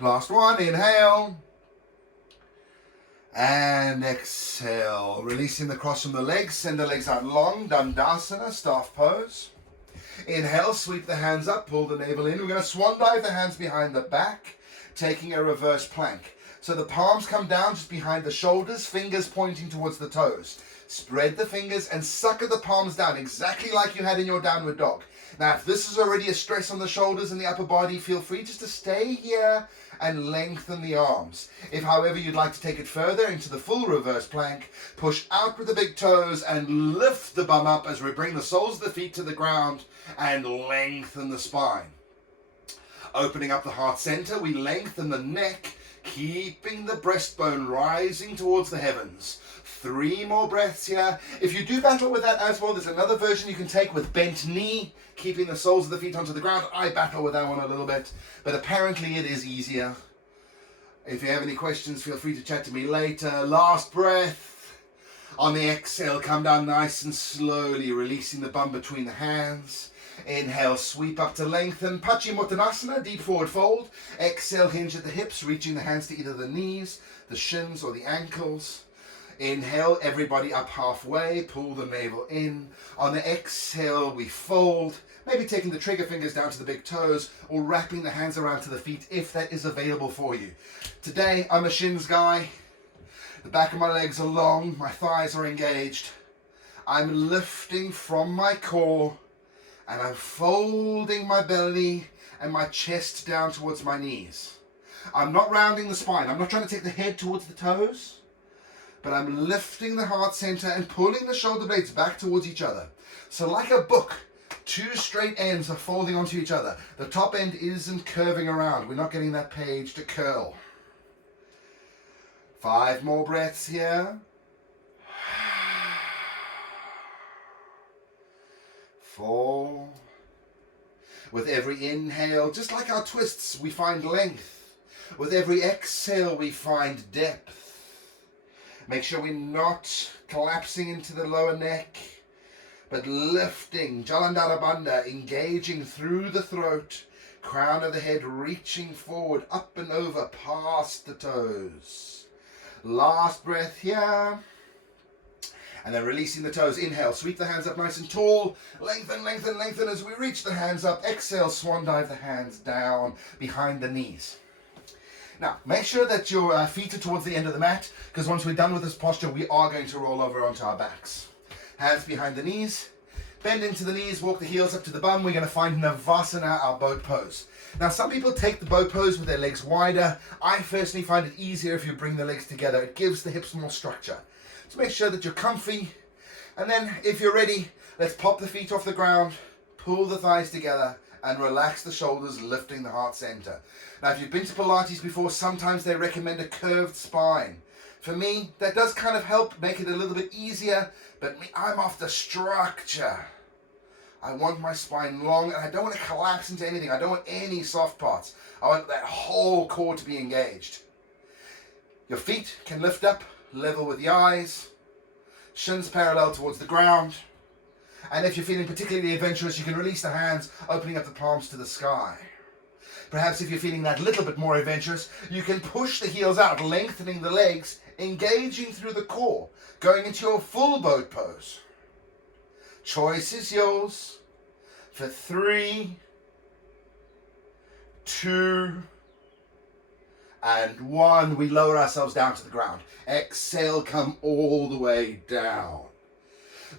Last one, inhale. And exhale. Releasing the cross from the legs. Send the legs out long. Dandasana, staff pose. Inhale, sweep the hands up, pull the navel in. We're going to swan dive the hands behind the back, taking a reverse plank. So the palms come down just behind the shoulders, fingers pointing towards the toes. Spread the fingers and sucker the palms down, exactly like you had in your downward dog. Now, if this is already a stress on the shoulders and the upper body, feel free just to stay here and lengthen the arms. If, however, you'd like to take it further into the full reverse plank, push out with the big toes and lift the bum up as we bring the soles of the feet to the ground and lengthen the spine. Opening up the heart center, we lengthen the neck, keeping the breastbone rising towards the heavens. 3 more breaths here. If you do battle with that as well, there's another version you can take with bent knee, keeping the soles of the feet onto the ground. I battle with that one a little bit, but apparently it is easier. If you have any questions, feel free to chat to me later. Last breath. On the exhale, come down nice and slowly, releasing the bum between the hands. Inhale, sweep up to lengthen. Paschimottanasana, deep forward fold. Exhale, hinge at the hips, reaching the hands to either the knees, the shins, or the ankles. Inhale, everybody up halfway, pull the navel in. On the exhale, we fold, maybe taking the trigger fingers down to the big toes or wrapping the hands around to the feet if that is available for you. Today, I'm a shins guy. The back of my legs are long, my thighs are engaged. I'm lifting from my core and I'm folding my belly and my chest down towards my knees. I'm not rounding the spine. I'm not trying to take the head towards the toes. But I'm lifting the heart center and pulling the shoulder blades back towards each other. So like a book, 2 straight ends are folding onto each other. The top end isn't curving around. We're not getting that page to curl. 5 more breaths here. 4. With every inhale, just like our twists, we find length. With every exhale, we find depth. Make sure we're not collapsing into the lower neck, but lifting, Jalandhara Bandha, engaging through the throat, crown of the head reaching forward, up and over, past the toes. Last breath here. And then releasing the toes. Inhale, sweep the hands up nice and tall. Lengthen, lengthen, lengthen as we reach the hands up. Exhale, swan dive the hands down behind the knees. Now, make sure that your feet are towards the end of the mat, because once we're done with this posture, we are going to roll over onto our backs. Hands behind the knees, bend into the knees, walk the heels up to the bum. We're going to find Navasana, our boat pose. Now, some people take the boat pose with their legs wider. I personally find it easier if you bring the legs together. It gives the hips more structure. So make sure that you're comfy. And then, if you're ready, let's pop the feet off the ground, pull the thighs together, and relax the shoulders, lifting the heart center. Now, if you've been to Pilates before, sometimes they recommend a curved spine. For me, that does kind of help make it a little bit easier, but I'm after structure. I want my spine long, and I don't want to collapse into anything. I don't want any soft parts. I want that whole core to be engaged. Your feet can lift up, level with the eyes, shins parallel towards the ground. And if you're feeling particularly adventurous, you can release the hands, opening up the palms to the sky. Perhaps if you're feeling that little bit more adventurous, you can push the heels out, lengthening the legs, engaging through the core, going into your full boat pose. Choice is yours. For 3, 2, and 1. We lower ourselves down to the ground. Exhale, come all the way down.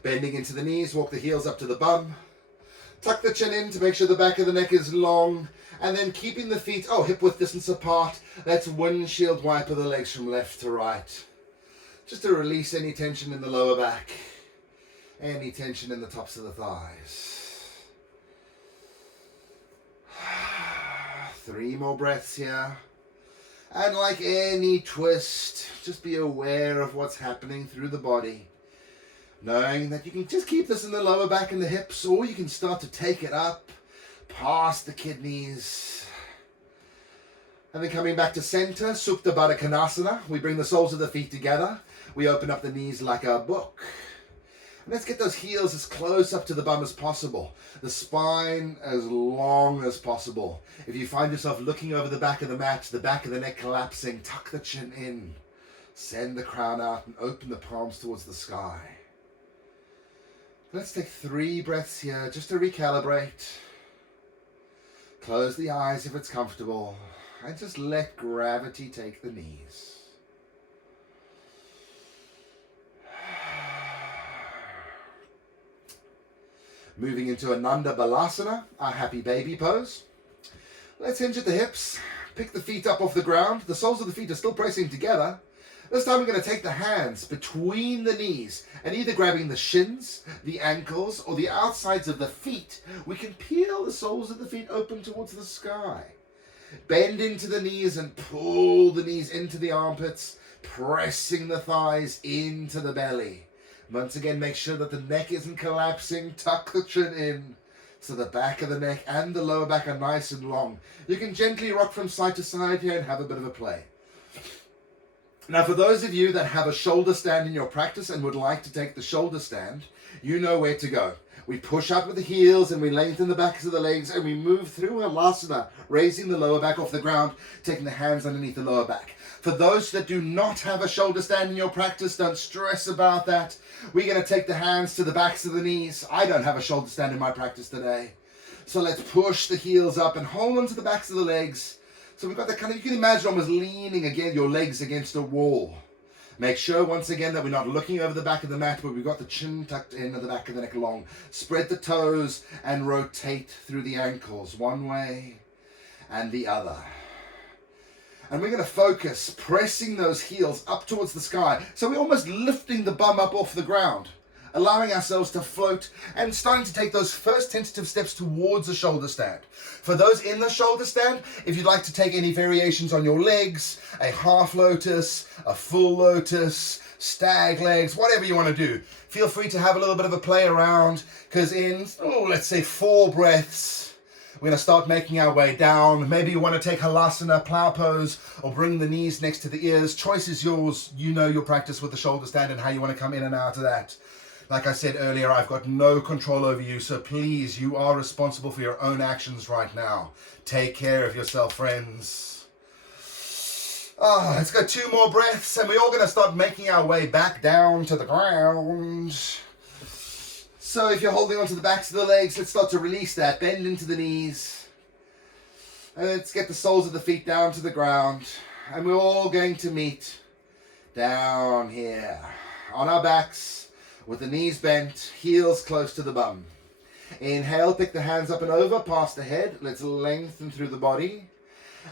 Bending into the knees, walk the heels up to the bum. Tuck the chin in to make sure the back of the neck is long. And then keeping the feet, hip-width distance apart. Let's windshield wiper the legs from left to right. Just to release any tension in the lower back. Any tension in the tops of the thighs. 3 more breaths here. And like any twist, just be aware of what's happening through the body. Knowing that you can just keep this in the lower back and the hips, or you can start to take it up past the kidneys. And then coming back to center, Baddha Konasana. We bring the soles of the feet together. We open up the knees like a book. And let's get those heels as close up to the bum as possible. The spine as long as possible. If you find yourself looking over the back of the mat, the back of the neck collapsing, tuck the chin in. Send the crown out and open the palms towards the sky. Let's take 3 breaths here just to recalibrate. Close the eyes if it's comfortable. And just let gravity take the knees. Moving into Ananda Balasana, our happy baby pose. Let's hinge at the hips. Pick the feet up off the ground. The soles of the feet are still pressing together. This time we're going to take the hands between the knees and either grabbing the shins, the ankles, or the outsides of the feet. We can peel the soles of the feet open towards the sky. Bend into the knees and pull the knees into the armpits, pressing the thighs into the belly. Once again, make sure that the neck isn't collapsing. Tuck the chin in so the back of the neck and the lower back are nice and long. You can gently rock from side to side here and have a bit of a play. Now, for those of you that have a shoulder stand in your practice and would like to take the shoulder stand, you know where to go. We push up with the heels and we lengthen the backs of the legs and we move through Halasana, raising the lower back off the ground, taking the hands underneath the lower back. For those that do not have a shoulder stand in your practice, don't stress about that. We're going to take the hands to the backs of the knees. I don't have a shoulder stand in my practice today. So let's push the heels up and hold on to the backs of the legs. So we've got that kind of, you can imagine almost leaning again, your legs against a wall. Make sure once again that we're not looking over the back of the mat, but we've got the chin tucked in and the back of the neck long. Spread the toes and rotate through the ankles one way and the other. And we're going to focus pressing those heels up towards the sky. So we're almost lifting the bum up off the ground, allowing ourselves to float and starting to take those first tentative steps towards the shoulder stand. For those in the shoulder stand, if you'd like to take any variations on your legs, a half lotus, a full lotus, stag legs, whatever you want to do, feel free to have a little bit of a play around, because in, let's say 4 breaths, we're going to start making our way down. Maybe you want to take Halasana, plow pose, or bring the knees next to the ears. Choice is yours. You know your practice with the shoulder stand and how you want to come in and out of that. Like I said earlier, I've got no control over you, so please, you are responsible for your own actions right now. Take care of yourself, friends. Let's go 2 more breaths, and we're all going to start making our way back down to the ground. So if you're holding onto the backs of the legs, let's start to release that. Bend into the knees. And let's get the soles of the feet down to the ground. And we're all going to meet down here on our backs with the knees bent, heels close to the bum. Inhale, pick the hands up and over, past the head. Let's lengthen through the body.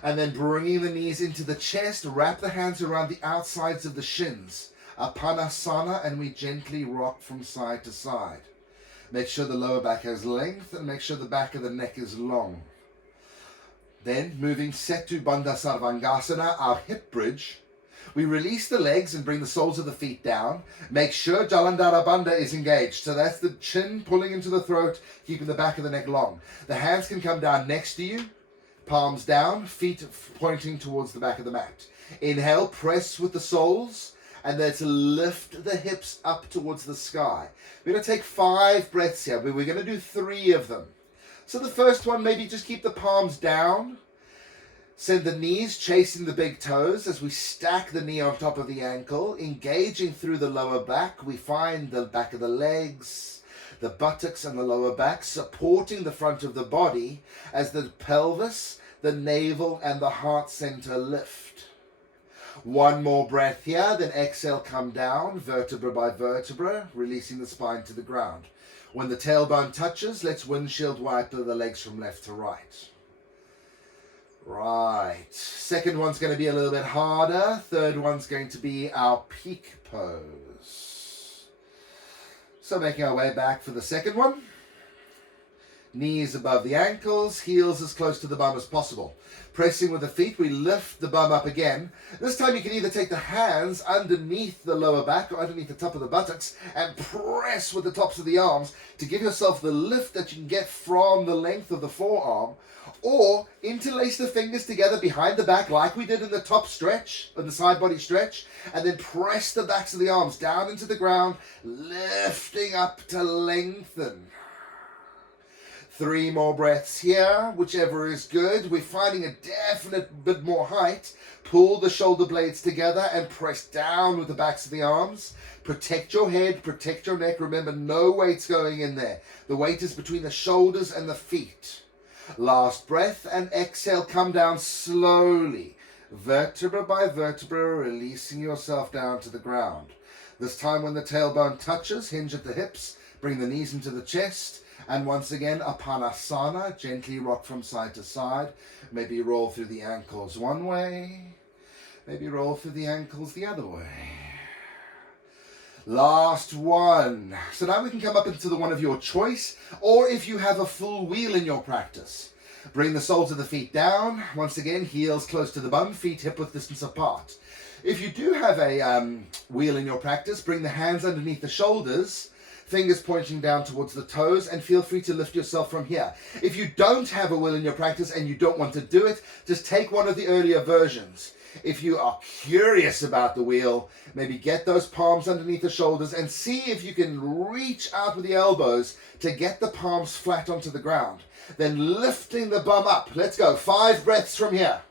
And then bringing the knees into the chest, wrap the hands around the outsides of the shins. Utkatasana, and we gently rock from side to side. Make sure the lower back has length and make sure the back of the neck is long. Then, moving Setu Bandha Sarvangasana, our hip bridge, we release the legs and bring the soles of the feet down. Make sure Jalandhara Bandha is engaged. So that's the chin pulling into the throat, keeping the back of the neck long. The hands can come down next to you, palms down, feet pointing towards the back of the mat. Inhale, press with the soles, and let's lift the hips up towards the sky. We're going to take 5 breaths here, but we're going to do 3 of them. So the first one, maybe just keep the palms down. Send the knees chasing the big toes as we stack the knee on top of the ankle, engaging through the lower back. We find the back of the legs, the buttocks and the lower back, supporting the front of the body as the pelvis, the navel and the heart center lift. 1 more breath here, then exhale, come down, vertebra by vertebra, releasing the spine to the ground. When the tailbone touches, let's windshield wiper the legs from left to right. Right. Second one's going to be a little bit harder. Third one's going to be our peak pose. So making our way back for the second one. Knees above the ankles, heels as close to the bum as possible. Pressing with the feet, we lift the bum up again. This time you can either take the hands underneath the lower back or underneath the top of the buttocks and press with the tops of the arms to give yourself the lift that you can get from the length of the forearm, or interlace the fingers together behind the back like we did in the top stretch, in the side body stretch, and then press the backs of the arms down into the ground, lifting up to lengthen. 3 more breaths here, whichever is good. We're finding a definite bit more height. Pull the shoulder blades together and press down with the backs of the arms. Protect your head, protect your neck. Remember, no weight's going in there. The weight is between the shoulders and the feet. Last breath and exhale, come down slowly. Vertebra by vertebra, releasing yourself down to the ground. This time when the tailbone touches, hinge at the hips, bring the knees into the chest. And once again, Konasana, gently rock from side to side. Maybe roll through the ankles one way. Maybe roll through the ankles the other way. Last one. So now we can come up into the one of your choice, or if you have a full wheel in your practice. Bring the soles of the feet down. Once again, heels close to the bum, feet hip-width distance apart. If you do have a wheel in your practice, bring the hands underneath the shoulders, fingers pointing down towards the toes, and feel free to lift yourself from here. If you don't have a wheel in your practice and you don't want to do it, just take one of the earlier versions. If you are curious about the wheel, maybe get those palms underneath the shoulders and see if you can reach out with the elbows to get the palms flat onto the ground. Then lifting the bum up. Let's go. 5 breaths from here.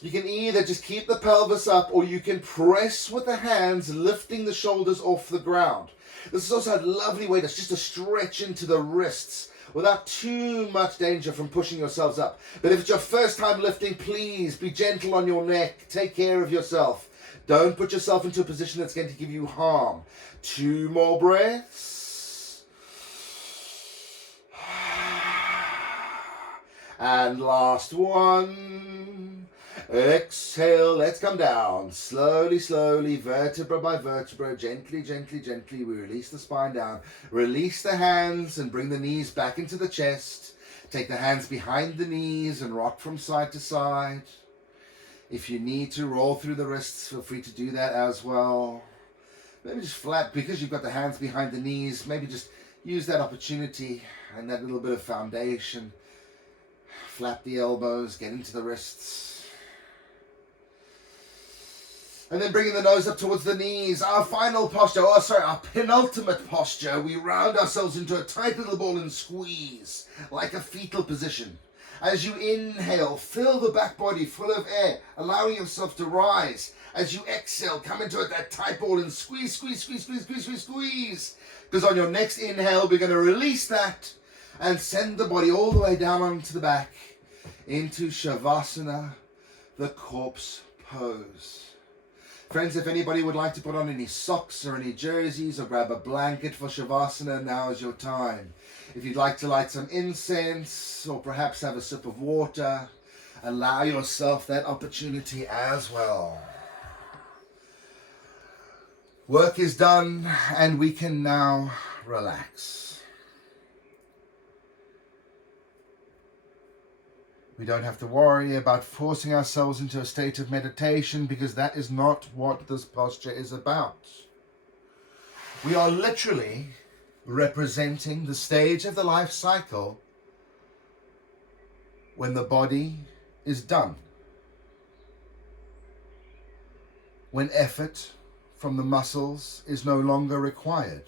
You can either just keep the pelvis up or you can press with the hands, lifting the shoulders off the ground. This is also a lovely way just to stretch into the wrists without too much danger from pushing yourselves up. But if it's your first time lifting, please be gentle on your neck. Take care of yourself. Don't put yourself into a position that's going to give you harm. 2 more breaths. And last one. Exhale, let's come down. Slowly, slowly, vertebra by vertebra, gently, gently, gently. We release the spine down. Release the hands and bring the knees back into the chest. Take the hands behind the knees and rock from side to side. If you need to roll through the wrists, feel free to do that as well. Maybe just flat, because you've got the hands behind the knees, maybe just use that opportunity and that little bit of foundation. Flap the elbows, get into the wrists. And then bringing the nose up towards the knees. Our final posture, our penultimate posture. We round ourselves into a tight little ball and squeeze, like a fetal position. As you inhale, fill the back body full of air, allowing yourself to rise. As you exhale, come into it, that tight ball and squeeze, squeeze, squeeze, squeeze, squeeze, squeeze, squeeze. Because on your next inhale, we're going to release that and send the body all the way down onto the back into Shavasana, the corpse pose. Friends, if anybody would like to put on any socks or any jerseys or grab a blanket for Shavasana, now is your time. If you'd like to light some incense or perhaps have a sip of water, allow yourself that opportunity as well. Work is done and we can now relax. We don't have to worry about forcing ourselves into a state of meditation, because that is not what this posture is about. We are literally representing the stage of the life cycle when the body is done. When effort from the muscles is no longer required.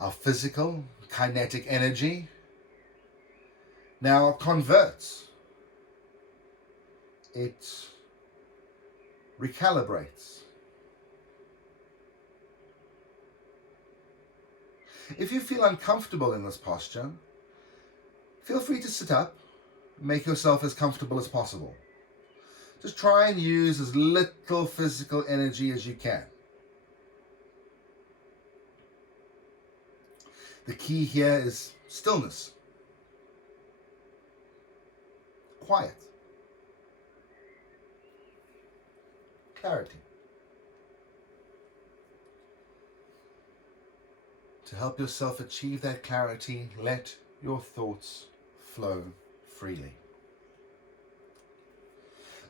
Our physical, kinetic energy now converts. It recalibrates. If you feel uncomfortable in this posture, feel free to sit up. Make yourself as comfortable as possible. Just try and use as little physical energy as you can. The key here is stillness, quiet, clarity. To help yourself achieve that clarity, let your thoughts flow freely.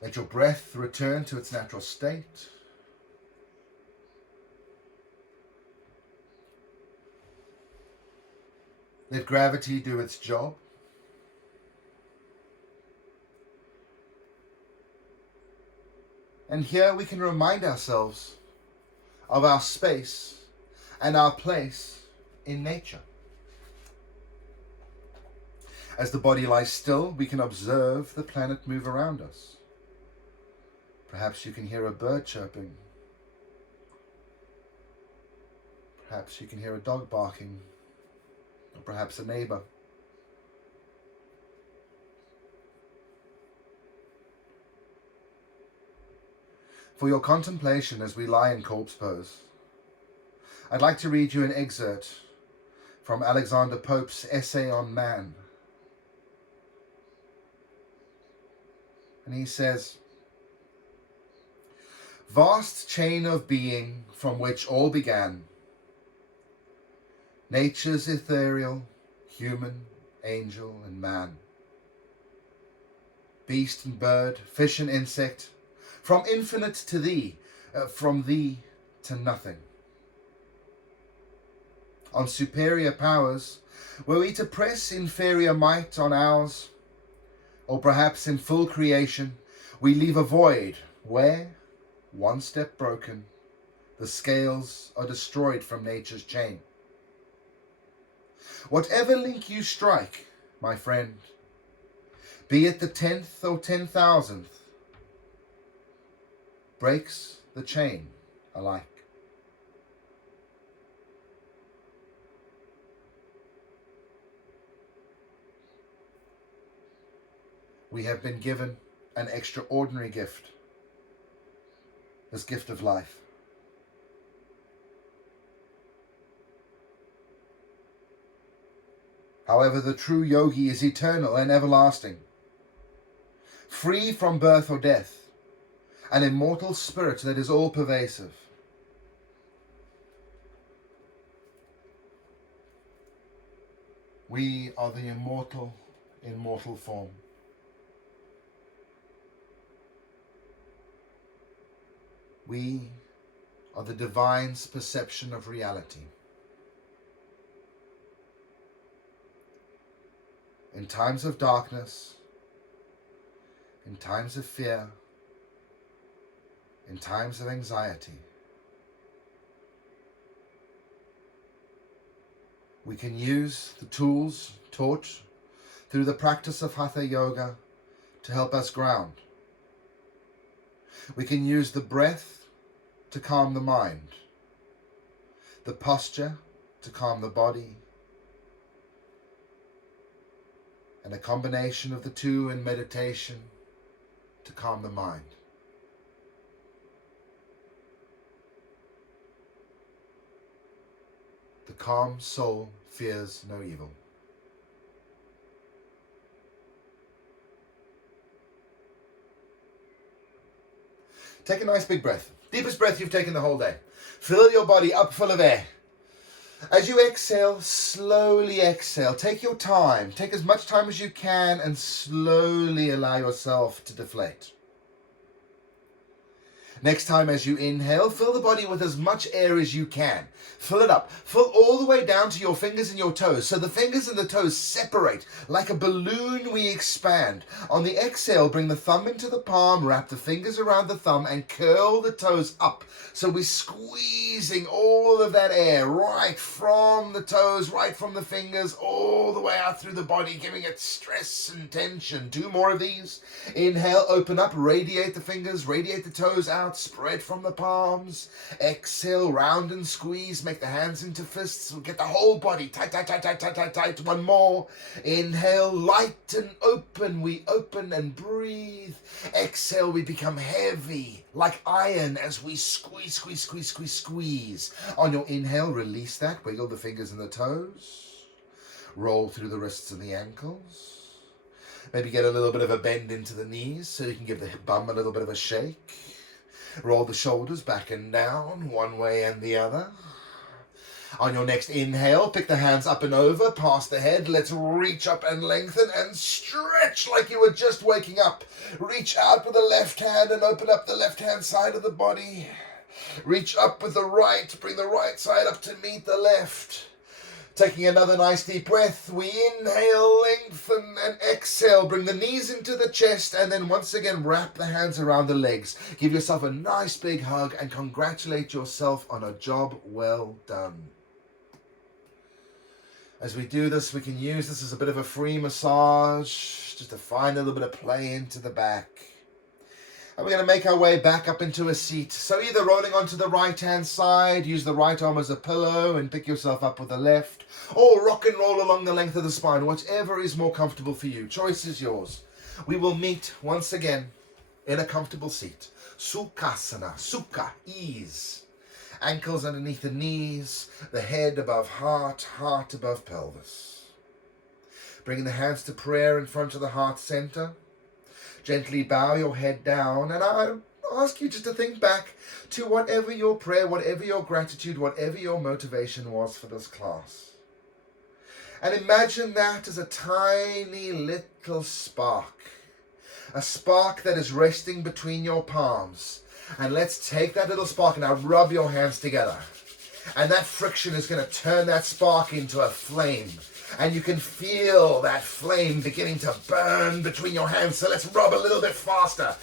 Let your breath return to its natural state. Let gravity do its job. And here we can remind ourselves of our space and our place in nature. As the body lies still, we can observe the planet move around us. Perhaps you can hear a bird chirping. Perhaps you can hear a dog barking. Or perhaps a neighbor. For your contemplation as we lie in corpse pose, I'd like to read you an excerpt from Alexander Pope's essay on man. And he says, "Vast chain of being from which all began, Nature's ethereal, human, angel, and man. Beast and bird, fish and insect, from infinite to thee, from thee to nothing. On superior powers, were we to press inferior might on ours, or perhaps in full creation, we leave a void where, one step broken, the scales are destroyed from nature's chain. Whatever link you strike, my friend, be it the 10th or 10,000th, breaks the chain alike. We have been given an extraordinary gift, this gift of life. However, the true yogi is eternal and everlasting, free from birth or death, an immortal spirit that is all-pervasive. We are the immortal, immortal form. We are the divine's perception of reality. In times of darkness, in times of fear, in times of anxiety, we can use the tools taught through the practice of Hatha Yoga to help us ground. We can use the breath to calm the mind, the posture to calm the body, and a combination of the two in meditation to calm the mind. The calm soul fears no evil. Take a nice big breath. Deepest breath you've taken the whole day. Fill your body up full of air. As you exhale, slowly exhale. Take your time. Take as much time as you can and slowly allow yourself to deflate. Next time as you inhale, fill the body with as much air as you can. Fill it up. Fill all the way down to your fingers and your toes. So the fingers and the toes separate. Like a balloon, we expand. On the exhale, bring the thumb into the palm, wrap the fingers around the thumb and curl the toes up. So we're squeezing all of that air right from the toes, right from the fingers, all the way out through the body, giving it stress and tension. 2 more of these. Inhale, open up, radiate the fingers, radiate the toes out, spread from the palms. Exhale, round and squeeze, make the hands into fists. We'll get the whole body tight, tight, tight, tight, tight, tight, tight. 1 more. Inhale, light and open. We open and breathe. Exhale, we become heavy like iron as we squeeze, squeeze, squeeze, squeeze, squeeze. On your inhale, release that. Wiggle the fingers and the toes. Roll through the wrists and the ankles. Maybe get a little bit of a bend into the knees so you can give the bum a little bit of a shake. Roll the shoulders back and down, one way and the other. On your next inhale, pick the hands up and over, past the head. Let's reach up and lengthen and stretch like you were just waking up. Reach out with the left hand and open up the left hand side of the body. Reach up with the right, bring the right side up to meet the left. Taking another nice deep breath, we inhale, lengthen, and exhale. Bring the knees into the chest, and then once again, wrap the hands around the legs. Give yourself a nice big hug, and congratulate yourself on a job well done. As we do this, we can use this as a bit of a free massage, just to find a little bit of play into the back. And we're going to make our way back up into a seat. So either rolling onto the right-hand side, use the right arm as a pillow and pick yourself up with the left, or rock and roll along the length of the spine, whatever is more comfortable for you. Choice is yours. We will meet once again in a comfortable seat. Sukhasana, Sukha, ease. Ankles underneath the knees, the head above heart, heart above pelvis. Bringing the hands to prayer in front of the heart center. Gently bow your head down, and I ask you just to think back to whatever your prayer, whatever your gratitude, whatever your motivation was for this class. And imagine that as a tiny little spark. A spark that is resting between your palms. And let's take that little spark and now rub your hands together. And that friction is going to turn that spark into a flame. And you can feel that flame beginning to burn between your hands. So let's rub a little bit faster.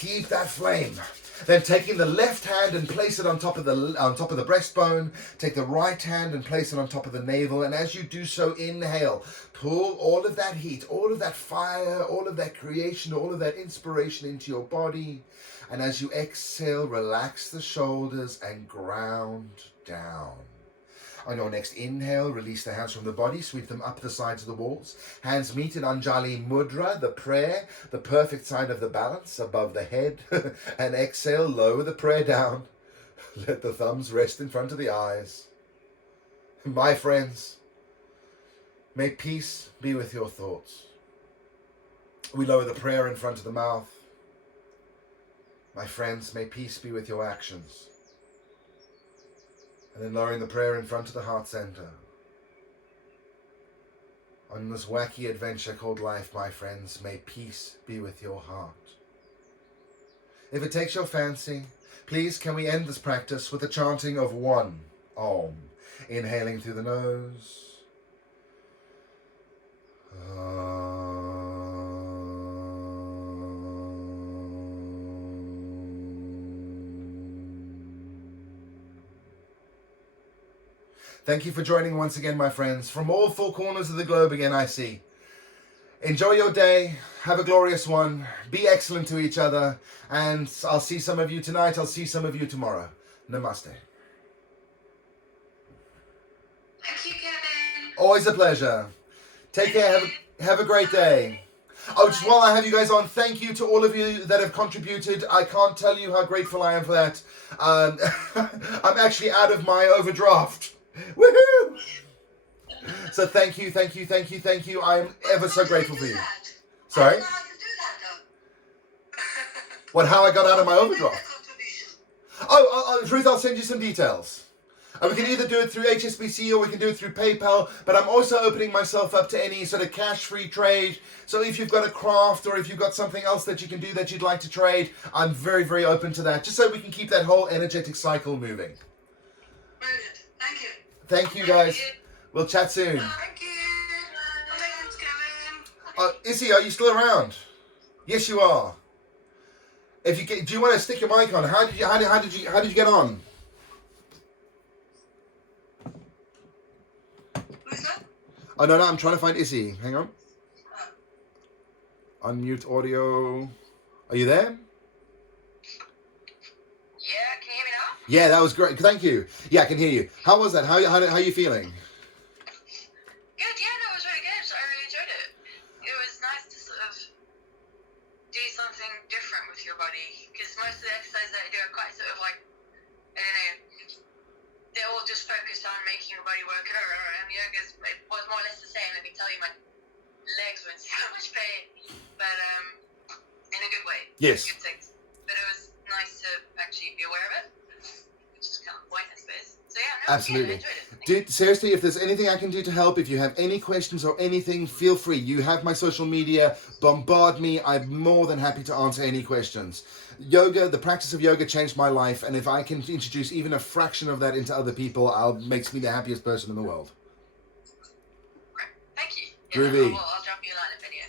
Keep that flame. Then taking the left hand and place it on top of the breastbone. Take the right hand and place it on top of the navel. And as you do so, inhale. Pull all of that heat, all of that fire, all of that creation, all of that inspiration into your body. And as you exhale, relax the shoulders and ground down. On your next inhale, release the hands from the body, sweep them up the sides of the walls. Hands meet in Anjali Mudra, the prayer, the perfect sign of the balance above the head. And exhale, lower the prayer down. Let the thumbs rest in front of the eyes. My friends, may peace be with your thoughts. We lower the prayer in front of the mouth. My friends, may peace be with your actions. And then lowering the prayer in front of the heart center. On this wacky adventure called life, my friends, may peace be with your heart. If it takes your fancy, please can we end this practice with the chanting of one Om. Inhaling through the nose. Thank you for joining once again, my friends. From all four corners of the globe again, I see. Enjoy your day. Have a glorious one. Be excellent to each other. And I'll see some of you tonight. I'll see some of you tomorrow. Namaste. Thank you, Kevin. Always a pleasure. Take care. Have a great day. Oh, just while I have you guys on, thank you to all of you that have contributed. I can't tell you how grateful I am for that. I'm actually out of my overdraft. Woohoo! So thank you. I am ever so grateful for you. Sorry? I don't know how to do that, though. What, how I got out of my overdraft? Ruth, I'll send you some details. And we can either do it through HSBC or we can do it through PayPal, but I'm also opening myself up to any sort of cash-free trade. So if you've got a craft or if you've got something else that you can do that you'd like to trade, I'm very, very open to that, just so we can keep that whole energetic cycle moving. Brilliant. Thank you. Thank you, guys. We'll chat soon. Thank you. Thanks, Kevin. Issy, are you still around? Yes, you are. If you do you want to stick your mic on? How did you get on? Who's that? Oh no, I'm trying to find Issy. Hang on. Unmute audio. Are you there? Yeah, can you hear me now? Yeah, that was great. Thank you. Yeah, I can hear you. How was that? How are you feeling? Good, yeah, no, it was really good. I really enjoyed it. It was nice to sort of do something different with your body, because most of the exercises that I do are quite sort of like, I don't know, they're all just focused on making your body work, and yoga's was more or less the same. Let me tell you, my legs were in so much pain, but in a good way. Yes. Good things. But it was nice to actually be aware of it, which is kind of the point, I suppose. So yeah, no, Absolutely. Yeah, I enjoyed it. Dude, seriously, if there's anything I can do to help, if you have any questions or anything, feel free. You have my social media. Bombard me. I'm more than happy to answer any questions. Yoga, the practice of yoga changed my life, and if I can introduce even a fraction of that into other people, makes me the happiest person in the world. Great. Thank you. Groovy. I'll drop you a line of video.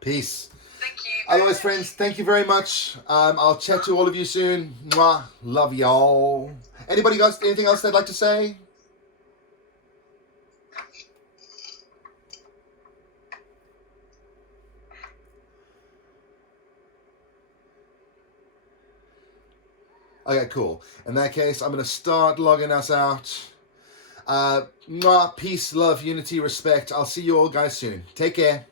Peace. Thank you. Otherwise, friends, thank you very much. I'll chat to all of you soon. Mwah. Love y'all. Anybody got anything else they'd like to say? Okay, cool. In that case, I'm going to start logging us out. Mwah. Peace, love, unity, respect. I'll see you all guys soon. Take care.